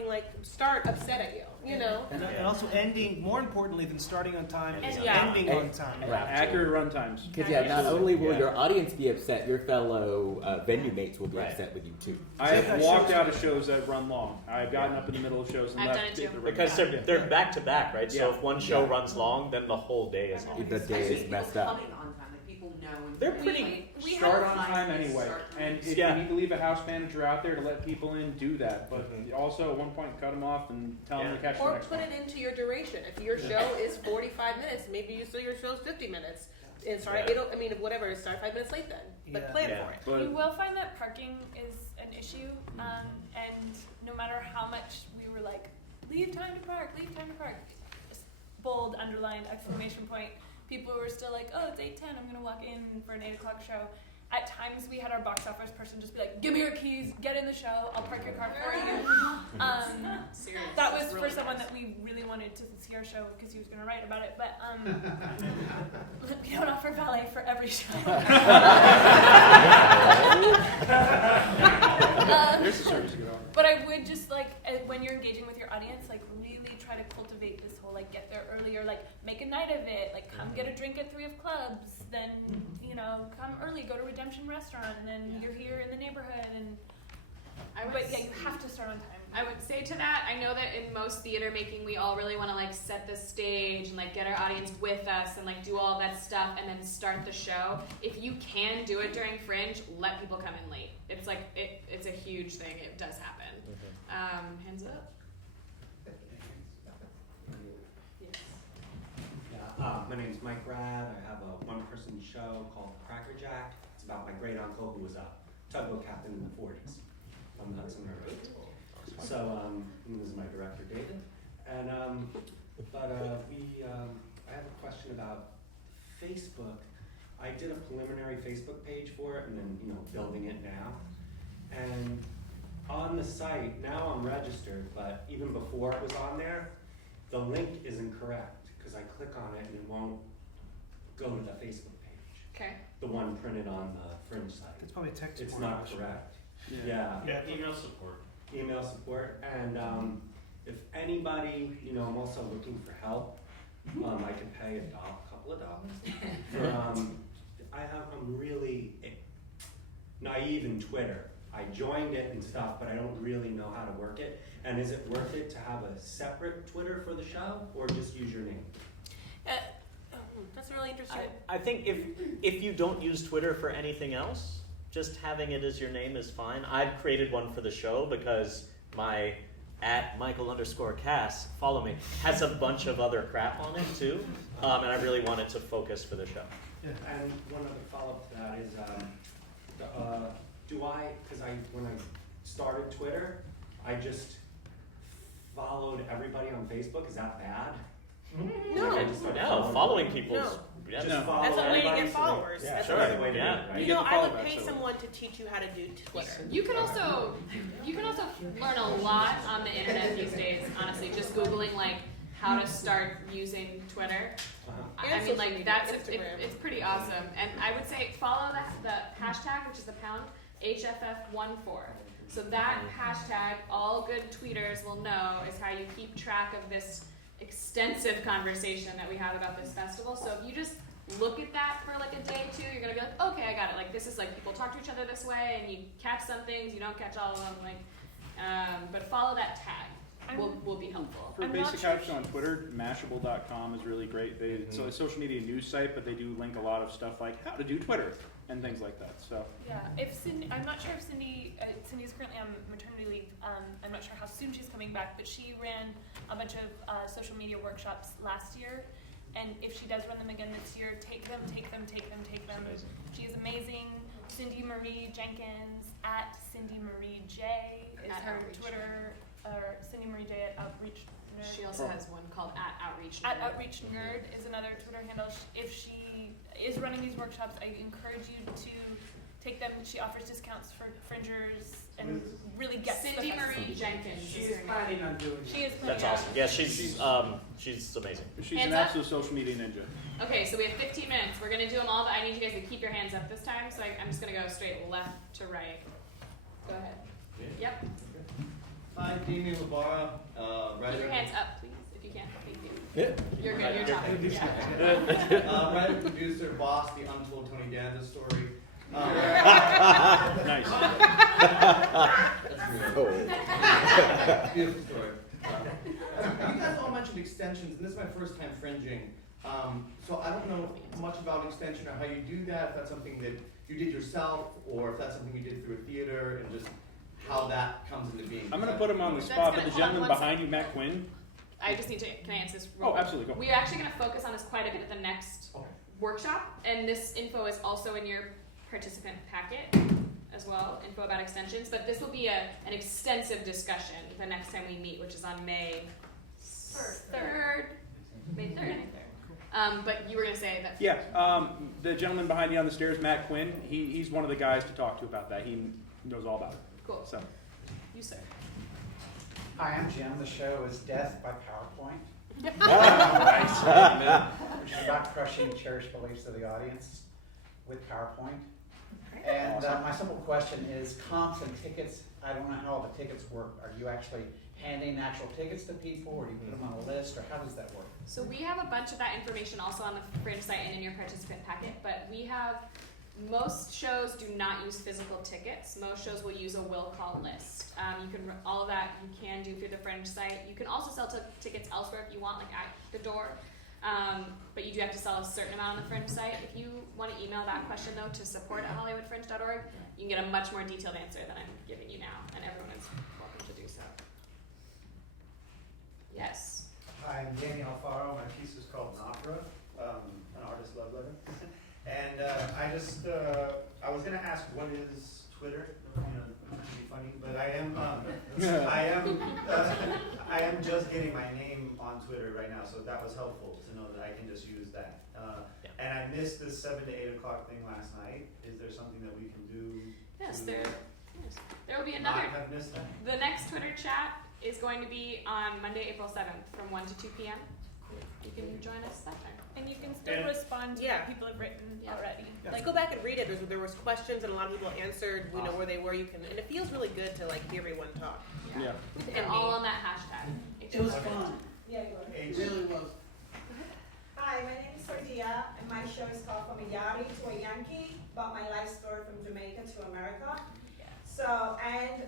upset at you? You know. And also ending, more importantly than starting on time, is Yeah. ending on time. Accurate run times. Because not only will your audience be upset, your fellow venue mates will be upset with you too. I have walked out of shows that run long. I've gotten up in the middle of shows and I've left. done it too. Because they're back to back, right? So Yeah. if one show runs long, then the whole day is long. The day is messed up. coming on time, like people know. when They're they're pretty- like, Start have on time anyway. start time. And if Yeah. you need to leave a house manager out there to let people in, do that. But also at one point cut them off and tell them to catch the Or next put one. it into your duration. If your show is 45 minutes, maybe you say your show's 50 minutes. And start, whatever, start 5 minutes late then. But Yeah. plan Yeah. for it. But You will find that parking is an issue, and no matter how much we were like, leave time to park, bold, underlined, exclamation point, people were still like, oh, it's 8:10, I'm going to walk in for an 8 o'clock show. At times, we had our box office person just be like, give me your keys, get in the show, I'll park your car for you. That was for someone that we really wanted to see our show because he was going to write about it, but we don't offer valet for every show. there's a service you can offer. But I would just when you're engaging with your audience, really try to cultivate this whole get there earlier, make a night of it, come get a drink at 3 of clubs, then come early, go to Redemption Restaurant, and then you're here in the neighborhood, and you have to start on time. I would say to that, I know that in most theater making, we all really want to set the stage and get our audience with us and do all that stuff and then start the show. If you can do it during Fringe, let people come in late. It's it's a huge thing. It does happen. Hands up. My name's Mike Rad. I have a one-person show called Cracker Jack. It's about my great uncle who was a tugboat captain in the 40s on the Hudson River. So this is my director, David. And I have a question about Facebook. I did a preliminary Facebook page for it, and then building it now. And on the site now I'm registered, but even before it was on there, the link is incorrect. Because I click on it and it won't go to the Facebook page. Okay. The one printed on the Fringe site. It's probably a text It's support not issue. correct. Yeah. Email support. Email support. And if anybody, I'm also looking for help. I could pay a couple of dollars. I'm really naive in Twitter. I joined it and stuff, but I don't really know how to work it. And is it worth it to have a separate Twitter for the show, or just use your name? That's really interesting. I think if you don't use Twitter for anything else, just having it as your name is fine. I've created one for the show because my at Michael_Kass, follow me, has a bunch of other crap on it too, and I really wanted to focus for the show. Yeah. And one other follow-up to that is, when I started Twitter, I just followed everybody on Facebook. Is that bad? No, following people's. No. Yeah, That's a way to get followers. Yeah, That's sure. another way to Yeah. do it, right? You You know, get the I would follow-back, pay so- someone to teach you how to do Twitter. You can also learn a lot on the internet these days. Honestly, just googling like how to start using Twitter. I mean, like that's it's pretty awesome. And I would say follow the hashtag, which is the pound HFF14. So that hashtag, all good tweeters will know, is how you keep track of this extensive conversation that we have about this festival. So if you just look at that for like a day or two, you're gonna be like, okay, I got it. Like this is like people talk to each other this way, and you catch some things, you don't catch all of them. Like, but follow that tag. Will be helpful. For basic help on Twitter, Mashable.com is really great. It's a social media news site, but they do link a lot of stuff like how to do Twitter and things like that. So Yeah, I'm not sure if Cindy's currently on maternity leave. I'm not sure how soon she's coming back, but she ran a bunch of social media workshops last year. And if she does run them again this year, take them. She is amazing. Cindy Marie Jenkins at Cindy Marie J is her Twitter, or Cindy Marie J at Outreach Nerd. She also has one called at Outreach Nerd. At Outreach Nerd is another Twitter handle. If she is running these workshops, I encourage you to take them. She offers discounts for fringers and really gets Cindy the Marie Jenkins. She is planning on doing it. She is That's awesome. Yeah, she's amazing. she's Hands an up. absolute social media ninja. Okay, so we have 15 minutes. We're gonna do them all, but I need you guys to keep your hands up this time. So I'm just gonna go straight left to right. Go ahead. Yep. Hi, Damien Labara, Keep writer. your hands up, please, if you can. Thank you. Yeah. You're good. You're talking. Yeah. Writer, producer, boss, the untold Tony Danza story. Nice. That's beautiful story. You guys all mentioned extensions, and this is my first time fringing. So I don't know much about extension or how you do that, if that's something that you did yourself, or if that's something you did through a theater, and just how that comes into being. I'm going to put him on the spot, but the gentleman behind you, Matt Quinn. I just need to. Can I answer this? Real Oh, absolutely. Go. We're actually going to focus on this quite a bit at the next workshop, and this info is also in your participant packet as well. Info about extensions, but this will be an extensive discussion the next time we meet, which is on May 3rd. May 3rd. But you were going to say that. Yeah, the gentleman behind you on the stairs, Matt Quinn. He's one of the guys to talk to about that. He knows all about it. Cool. So. You, sir. Hi, I'm Jim. The show is Death by PowerPoint. Nice. Which is about crushing cherished beliefs of the audience with PowerPoint. And my simple question is comps and tickets. I don't know how all the tickets work. Are you actually handing actual tickets to people, or do you put them on a list, or how does that work? So we have a bunch of that information also on the Fringe site and in your participant packet, but we have, most shows do not use physical tickets. Most shows will use a will call list. You can, all of that you can do through the Fringe site. You can also sell tickets elsewhere if you want, like at the door. But you do have to sell a certain amount on the Fringe site. If you want to email that question though to support@hollywoodfringe.org, you can get a much more detailed answer than I'm giving you now, and everyone is welcome to do so. Yes. Hi, I'm Danny Alfaro. My piece is called Nafra, an artist love letter. And I was going to ask, what is Twitter? You know, not to be funny, but I am just getting my name on Twitter right now, so that was helpful to know that I can just use that. And I missed the 7 to 8 o'clock thing last night. Is there something that we can do? Yes, there will be another. Not have missed that? The next Twitter chat is going to be on Monday, April 7th from 1 to 2 p.m. You can join us that time. And you can still respond to what people have written already. Let's go back and read it. There was questions and a lot of people answered. We know where they were. You can, and it feels really good to like hear everyone talk. Yeah. And all on that hashtag. It was fun. Yeah, it was. It really was. Hi, my name is Sordia, and my show is called From a Yachty to a Yankee, about my life story from Jamaica to America. So, and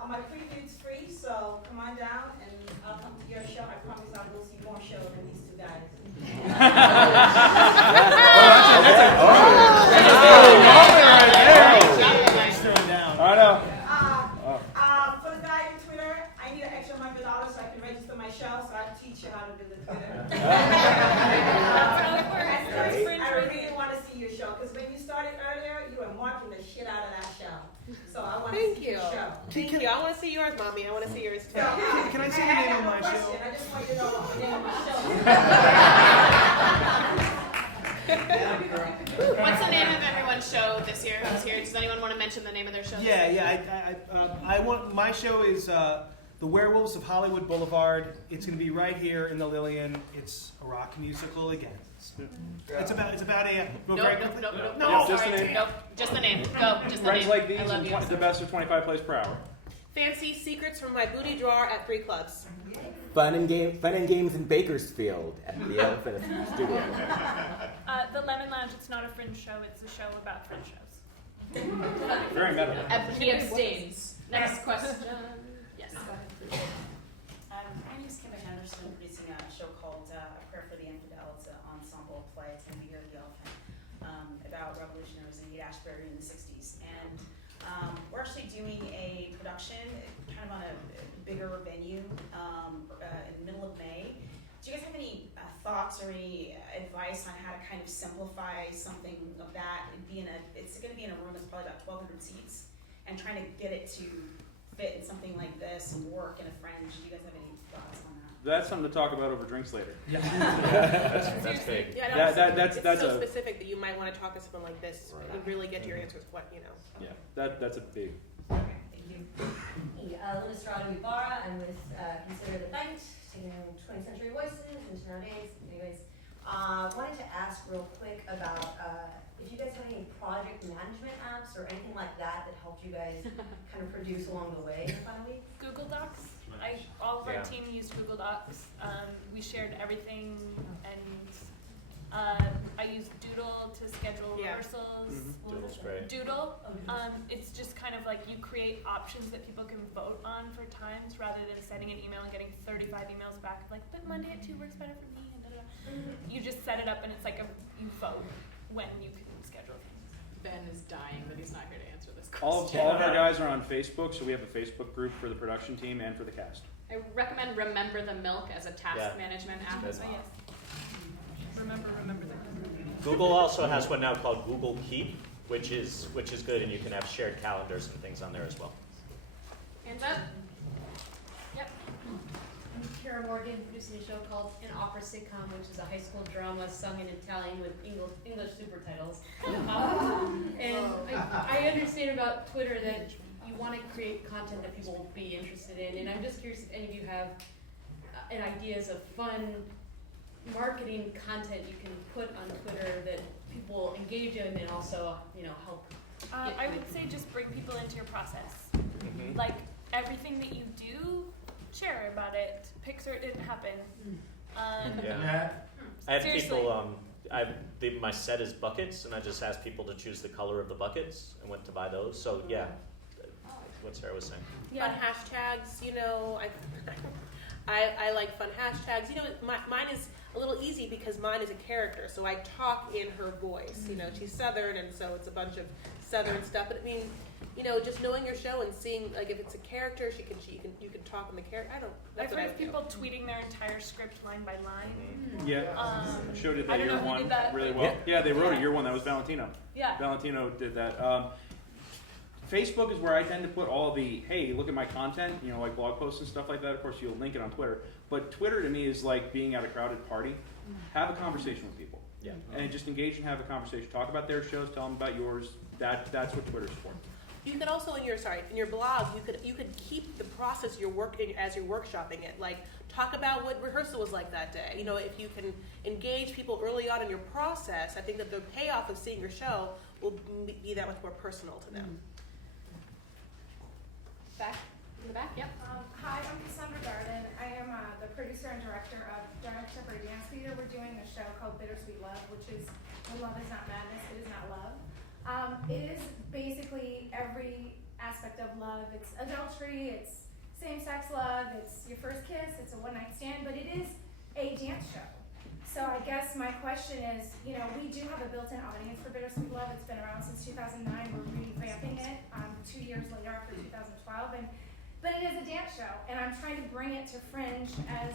on my preview it's free, so come on down and I'll come to your show. I promise I will see more shows than these two guys. I know. For the guy on Twitter, I need an extra So I want to Thank see you. your show. Thank you. I want to see yours, Mommy. I want to see yours too. So, Can I say the name of my show? I just want you to know what the name of my show. What's the name of everyone's show this year? Who's here? Does anyone want to mention the name of their show? I want my show is The Werewolves of Hollywood Boulevard. It's going to be right here in the Lillian. It's a rock musical again. It's about a Nope, Just the name. Nope, just the name. Go, just the Friends name. like these I love and you. the best of 25 plays per hour. Fancy secrets from my booty drawer at 3 clubs. Fun and games in Bakersfield at the Elephant Studio. The Lemon Lounge, it's not a Fringe show, it's a show about Fringe shows. Very meta. He abstains. Next question. Yes. My name is Kim Henderson. I'm producing a show called A Prayer for the Infidel. It's an ensemble play. It's going to be here at the Elephant about revolutionaries in Ashbury in the 60s. And we're actually doing a production kind of on a bigger venue in the middle of May. Do you guys have any thoughts or any advice on how to kind of simplify something of that? It's going to be in a room that's probably about 1,200 seats, and trying to get it to fit in something like this and work in a Fringe. Do you guys have any thoughts on that? That's something to talk about over drinks later. Yeah. That's big. Yeah, That's so a specific that you might want to talk to someone like this and really get to your answers. What you know. yeah. That's a big. Thank you. Hey, Listrada Mubarak. I'm with Consider the Night, taking 20th century voices into nowadays. Anyways, wanted to ask real quick about if you guys have any project management apps or anything like that that helped you guys kind of produce along the way in the final week? Google Docs. All of our Yeah. team used Google Docs. We shared everything, and I used Doodle to schedule rehearsals. Doodle's great. Doodle. It's just kind of like you create options that people can vote on for times rather than sending an email and getting 35 emails back like, but Monday at 2 works better for me. And you just set it up, and it's like you vote when you can schedule things. Ben is dying that he's not here to answer this All question. of our guys are on Facebook, so we have a Facebook group for the production team and for the cast. I recommend Remember the Milk as a task management app. Good. Oh, yes. Remember that. Google also has one now called Google Keep, which is good, and you can have shared calendars and things on there as well. Hands up. Yep. I'm Kara Morgan, producing a show called An Opera Sitcom, which is a high school drama sung in Italian with English super titles. And I understand about Twitter that you want to create content that people will be interested in, and I'm just curious if any of you have ideas of fun marketing content you can put on Twitter that people will engage in and also, help. I would say just bring people into your process. Like everything that you do, share about it. Pixar didn't happen. Yeah. I have Seriously. people. My set is buckets, and I just asked people to choose the color of the buckets and went to buy those. So yeah, what Sarah was saying. Fun hashtags. I like fun hashtags. Mine is a little easy because mine is a character, so I talk in her voice. She's Southern, and so it's a bunch of Southern stuff. But I mean, just knowing your show and seeing like if it's a character, you can talk in the character. I've heard of people tweeting their entire script line by line. Yeah. Show did I that don't know year who one did that. really well. Yeah, they wrote it year one. That was Valentino. Yeah. Valentino did that. Facebook is where I tend to put all the, hey, look at my content, like blog posts and stuff like that. Of course, you'll link it on Twitter. But Twitter to me is like being at a crowded party. Have a conversation with people. Yeah. And just engage and have a conversation. Talk about their shows, tell them about yours. That's what Twitter's for. You could also in your blog, you could keep the process you're working as you're workshopping it. Like talk about what rehearsal was like that day. If you can engage people early on in your process, I think that the payoff of seeing your show will be that much more personal to them. Back in the back. Yep. Hi, I'm Cassandra Darden. I am the producer and director of Darden Contemporary Dance Theater. We're doing a show called Bittersweet Love, which is when love is not madness, it is not love. It is basically every aspect of love. It's adultery, it's same-sex love, it's your first kiss, it's a one-night stand, but it is a dance show. So I guess my question is, we do have a built-in audience for Bittersweet Love. It's been around since 2009. We're revamping it 2 years later after 2012. But it is a dance show, and I'm trying to bring it to Fringe as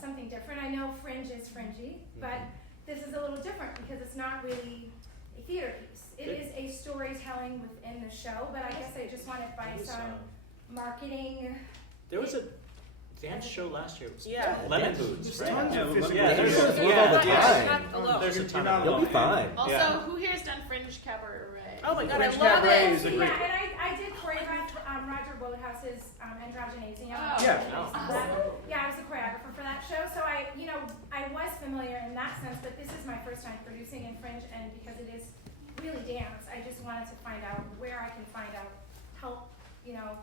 something different. I know Fringe is fringy, but this is a little different because it's not really a theater piece. It is a storytelling within the show, but I guess I just want advice on marketing. There was a dance show last year. Yeah. Lemon Boots, right? Tons of physical there's theaters. there's a ton of You'll be fine. Also, Yeah. who here has done Fringe Cabaret? Oh my God, Fringe I love Cabaret it. is a great. Yeah, and I did choreograph Roger Woodhouse's Androgenasium. Yeah. Yeah, I was a choreographer for that show, so I was familiar in that sense, but this is my first time producing in Fringe, and because it is really dance, I just wanted to find out where I can find out help,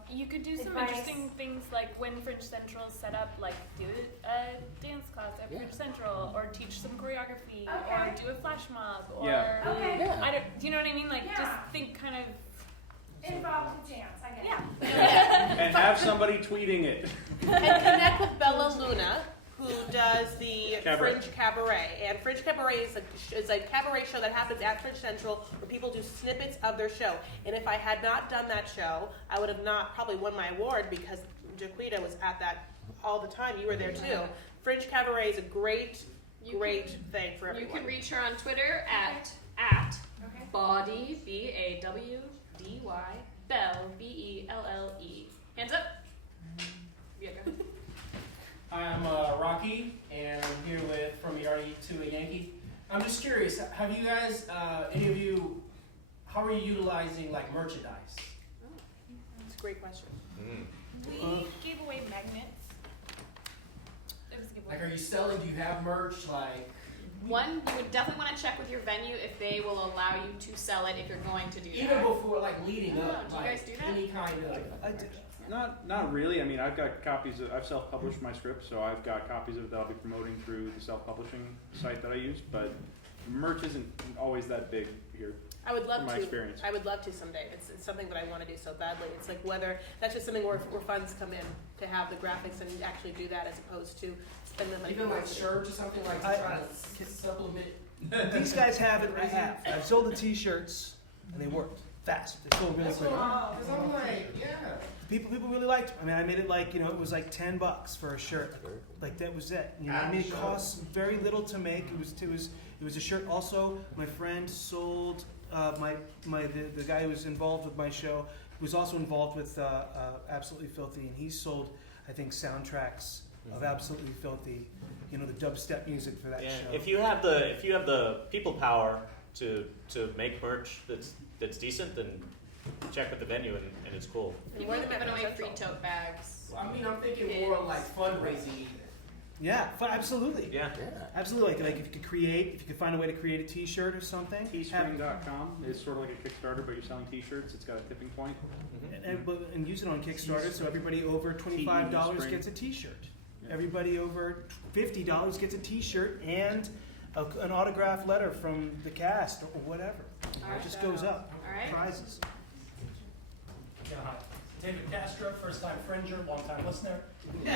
You could do some advice. interesting things like when Fringe Central is set up, like do a dance class at Fringe Central, or teach some choreography, or do a flash mob, or I don't, do you know what I mean? Like just think kind of involved with dance, I get it. And have somebody tweeting it. And connect with Bella Luna, who does the Cabaret. Fringe Cabaret. And Fringe Cabaret is a cabaret show that happens at Fringe Central where people do snippets of their show. And if I had not done that show, I would have not probably won my award because Jaquita was at that all the time. You were there too. Fringe Cabaret is a great thing for everyone. You can reach her on Twitter at Bawdy, BAWDY, Bell, BELLE. Hands up. Yeah, go ahead. Hi, I'm Rocky, and I'm here with From a Yardie to a Yankee. I'm just curious, have you guys, any of you, how are you utilizing like merchandise? That's a great question. we gave away magnets. It was a giveaway. Like, are you selling? Do you have merch? Like, One, you would definitely want to check with your venue if they will allow you to sell it if you're going to do that. even before, like, leading Oh, up, do you like, guys do that? any kind of. Not really. I mean, I've got copies of. I've self-published my script, so I've got copies of it that I'll be promoting through the self-publishing site that I use. But merch isn't always that big here. I would love from my to. experience. I would love to someday. It's something that I want to do so badly. It's like whether that's just something where funds come in to have the graphics and actually do that as opposed to spend the money. Even for like marketing. shirts or something like to try to supplement. These guys have it. I have. I've sold the T-shirts, and they worked fast. They sold really quick. Because I'm like, yeah. People really liked it. I mean, I made it like, it was like $10 for a shirt. Like that was it. I mean, it costs very little to make. It was a shirt. Also, my friend sold the guy who was involved with my show was also involved with Absolutely Filthy, and he sold, I think, soundtracks of Absolutely Filthy. The dubstep music for that show. If you have the people power to make merch that's decent, then check with the venue and it's cool. People are giving away free tote bags. I mean, I'm thinking more like fundraising. Yeah, absolutely. Yeah. Absolutely. Like if you could find a way to create a T-shirt or something. Teespring.com is sort of like a Kickstarter, but you're selling T-shirts. It's got a tipping point. And use it on Kickstarter, so everybody over $25 gets a T-shirt. Yeah. Everybody over $50 gets a T-shirt and an autographed letter from the cast or whatever. It just goes up. All right. Prizes. Yeah, hi. David Castro, first-time Fringer, long-time listener. I'm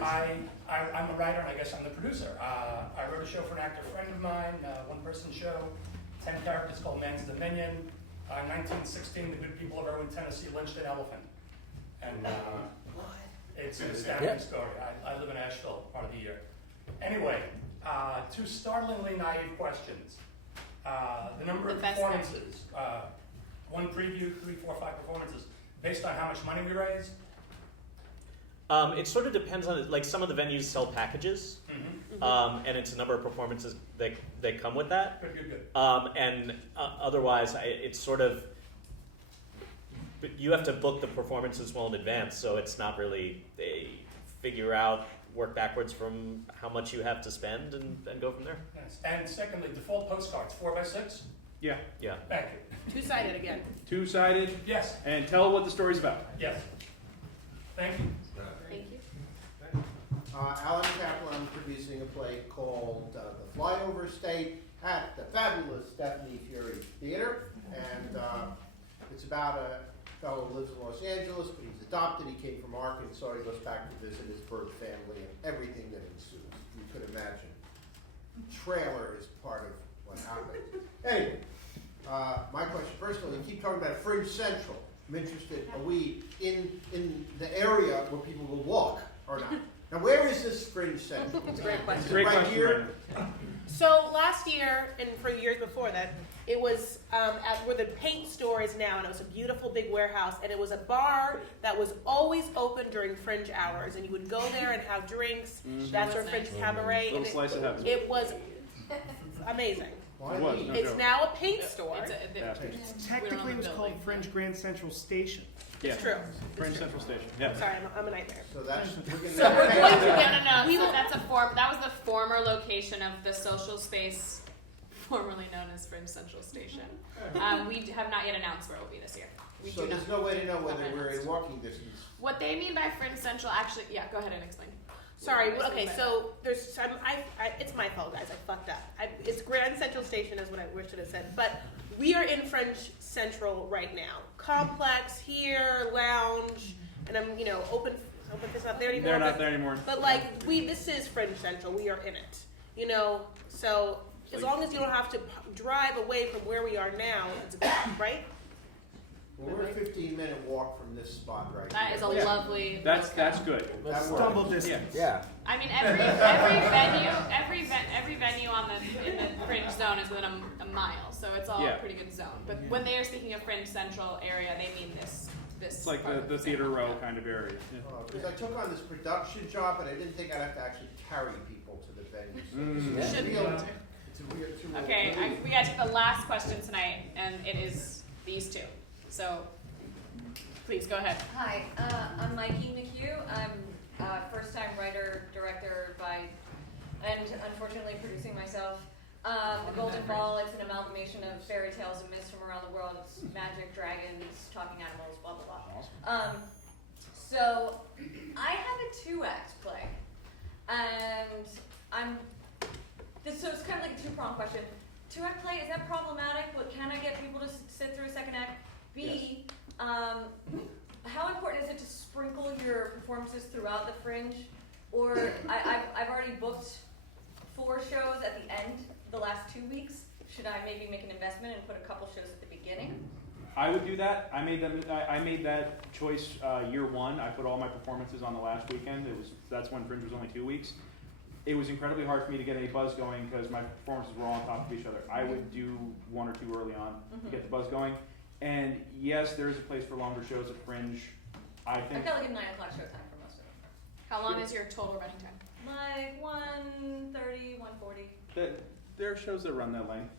a writer, and I guess I'm the producer. I wrote a show for an actor friend of mine, one-person show, 10 characters called Man's Dominion. In 1916, the good people of Irwin, Tennessee lynched an elephant. And it's an astounding story. I live in Asheville part of the year. Anyway, two startlingly naive questions. The number of performances, one preview, 3, 4, 5 performances, based on how much money we raise? It sort of depends on it. Like some of the venues sell packages, and it's a number of performances that come with that. Good. And otherwise, it's sort of you have to book the performances well in advance, so it's not really work backwards from how much you have to spend and go from there. Yes. And secondly, default postcards, 4x6? Yeah. Yeah. Thank you. Two-sided again. Two-sided. Yes. And tell what the story's about. Yes. Thank you. Thank you. Alan Kaplan, I'm producing a play called The Flyover State at the fabulous Stephanie Fury Theater. And it's about a fellow who lives in Los Angeles, but he's adopted. He came from Arkansas. He goes back to visit his birth family and everything that ensues. You could imagine. Trailer is part of what happened. Anyway, my question, first of all, you keep talking about Fringe Central. I'm interested, are we in the area where people will walk or not? Now, where is this Fringe Central? It's a great question. Great right question, here. So last year, and for years before that, it was at where the paint store is now, and it was a beautiful big warehouse, and it was a bar that was always open during Fringe hours, and you would go there and have drinks. That's our Fringe Cabaret. Little slice of heaven. It was amazing. It was, no It's joke. now a paint store. Technically, it was called Fringe Grand Central Station. Yeah. It's true. Fringe Central Station. Yeah. Sorry, I'm a nightmare. So that's, So we're going to no. That's a form. That was the former location of the social space, formerly known as Fringe Central Station. We have not yet announced where it will be this year. We so do there's not no way to know whether have we're announced. in walking distance. What they mean by Fringe Central, actually, yeah. Go ahead and explain. Sorry. Okay. So there's. It's my fault, guys. I fucked up. It's Grand Central Station is what I should have said. But we are in Fringe Central right now. Complex here, lounge, and I'm open. It's not there anymore. They're not there anymore. But this is Fringe Central. We are in it. So as long as you don't have to drive away from where we are now, it's good, right? Well, we're a 15-minute walk from this spot right That here. is a lovely. That's good. That Stumble works. distance. Yeah. I mean, every venue in the Fringe zone is within a mile, so it's all a pretty good zone. But when they are speaking of Fringe Central area, they mean this. It's like the theater row kind of area. Because I took on this production job, but I didn't think I'd have to actually carry people to the venue. So Should be. it's a weird two-way Okay, move. we got to the last question tonight, and it is these two. So, please go ahead. Hi, I'm Mikey McHugh. I'm a first-time writer, director, and unfortunately producing myself. The Golden Ball, it's an amalgamation of fairy tales and myths from around the world. It's magic, dragons, talking animals, blah, blah, blah. So, I have a 2-act play. And so it's kind of like a two-pronged question. 2-act play, is that problematic? Can I get people to sit through a second act? B, how important is it to sprinkle your performances throughout the Fringe? Or I've already booked 4 shows at the end the last 2 weeks. Should I maybe make an investment and put a couple shows at the beginning? I would do that. I made that choice year one. I put all my performances on the last weekend. That's when Fringe was only 2 weeks. It was incredibly hard for me to get any buzz going because my performances were all on top of each other. I would do 1 or 2 early on to get the buzz going. And yes, there is a place for longer shows at Fringe. I think I've got like a 9 o'clock show time for most of them. How long is your total running time? Like 1:30, 1:40. there are shows that run that length.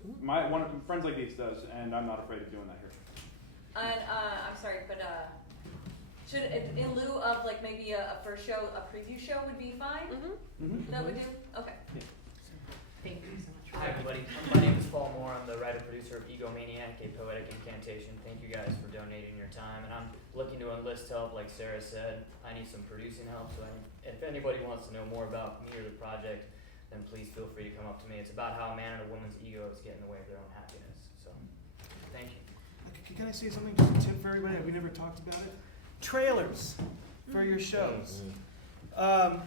Friends Like These does, and I'm not afraid of doing that here. And I'm sorry, but should it, in lieu of like maybe a first show, a preview show would be fine? That would do? Okay. Thank you so much. Hi everybody, my name is Paul Moore. I'm the writer-producer of Egomaniac, a poetic incantation. Thank you guys for donating your time, and I'm looking to enlist help, like Sara said. I need some producing help, so if anybody wants to know more about me or the project, then please feel free to come up to me. It's about how a man and a woman's egos get in the way of their own happiness. So, thank you. Can I say something, just a tip for everybody? We never talked about it. Trailers for your shows. I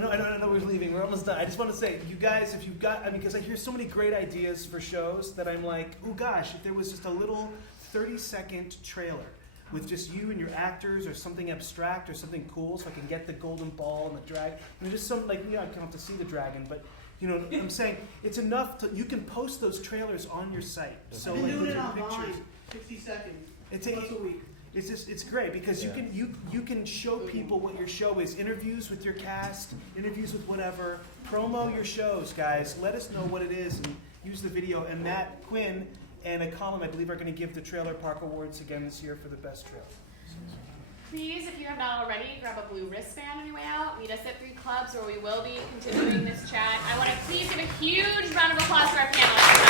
know we're leaving. We're almost done. I just want to say, you guys, if you've got, because I hear so many great ideas for shows that I'm like, oh gosh, if there was just a little 30-second trailer with just you and your actors, or something abstract or something cool, so I can get the golden ball and the dragon. Just some I don't have to see the dragon, but I'm saying it's enough to you can post those trailers on your site. So I've been doing with it your online, 60 seconds. Once a week. It's great because you can show people what your show is. Interviews with your cast, interviews with whatever. Promo your shows, guys. Let us know what it is and use the video. And Matt Quinn and a column, I believe, are going to give the Trailer Park Awards again this year for the best trailer. Please, if you have not already, grab a blue wristband on your way out. Meet us at 3 clubs where we will be continuing this chat. I want to please give a huge round of applause for our panelists.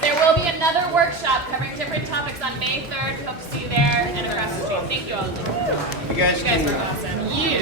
There will be another workshop covering different topics on May 3rd. We hope to see you there and across the street. Thank you all. You guys were awesome. You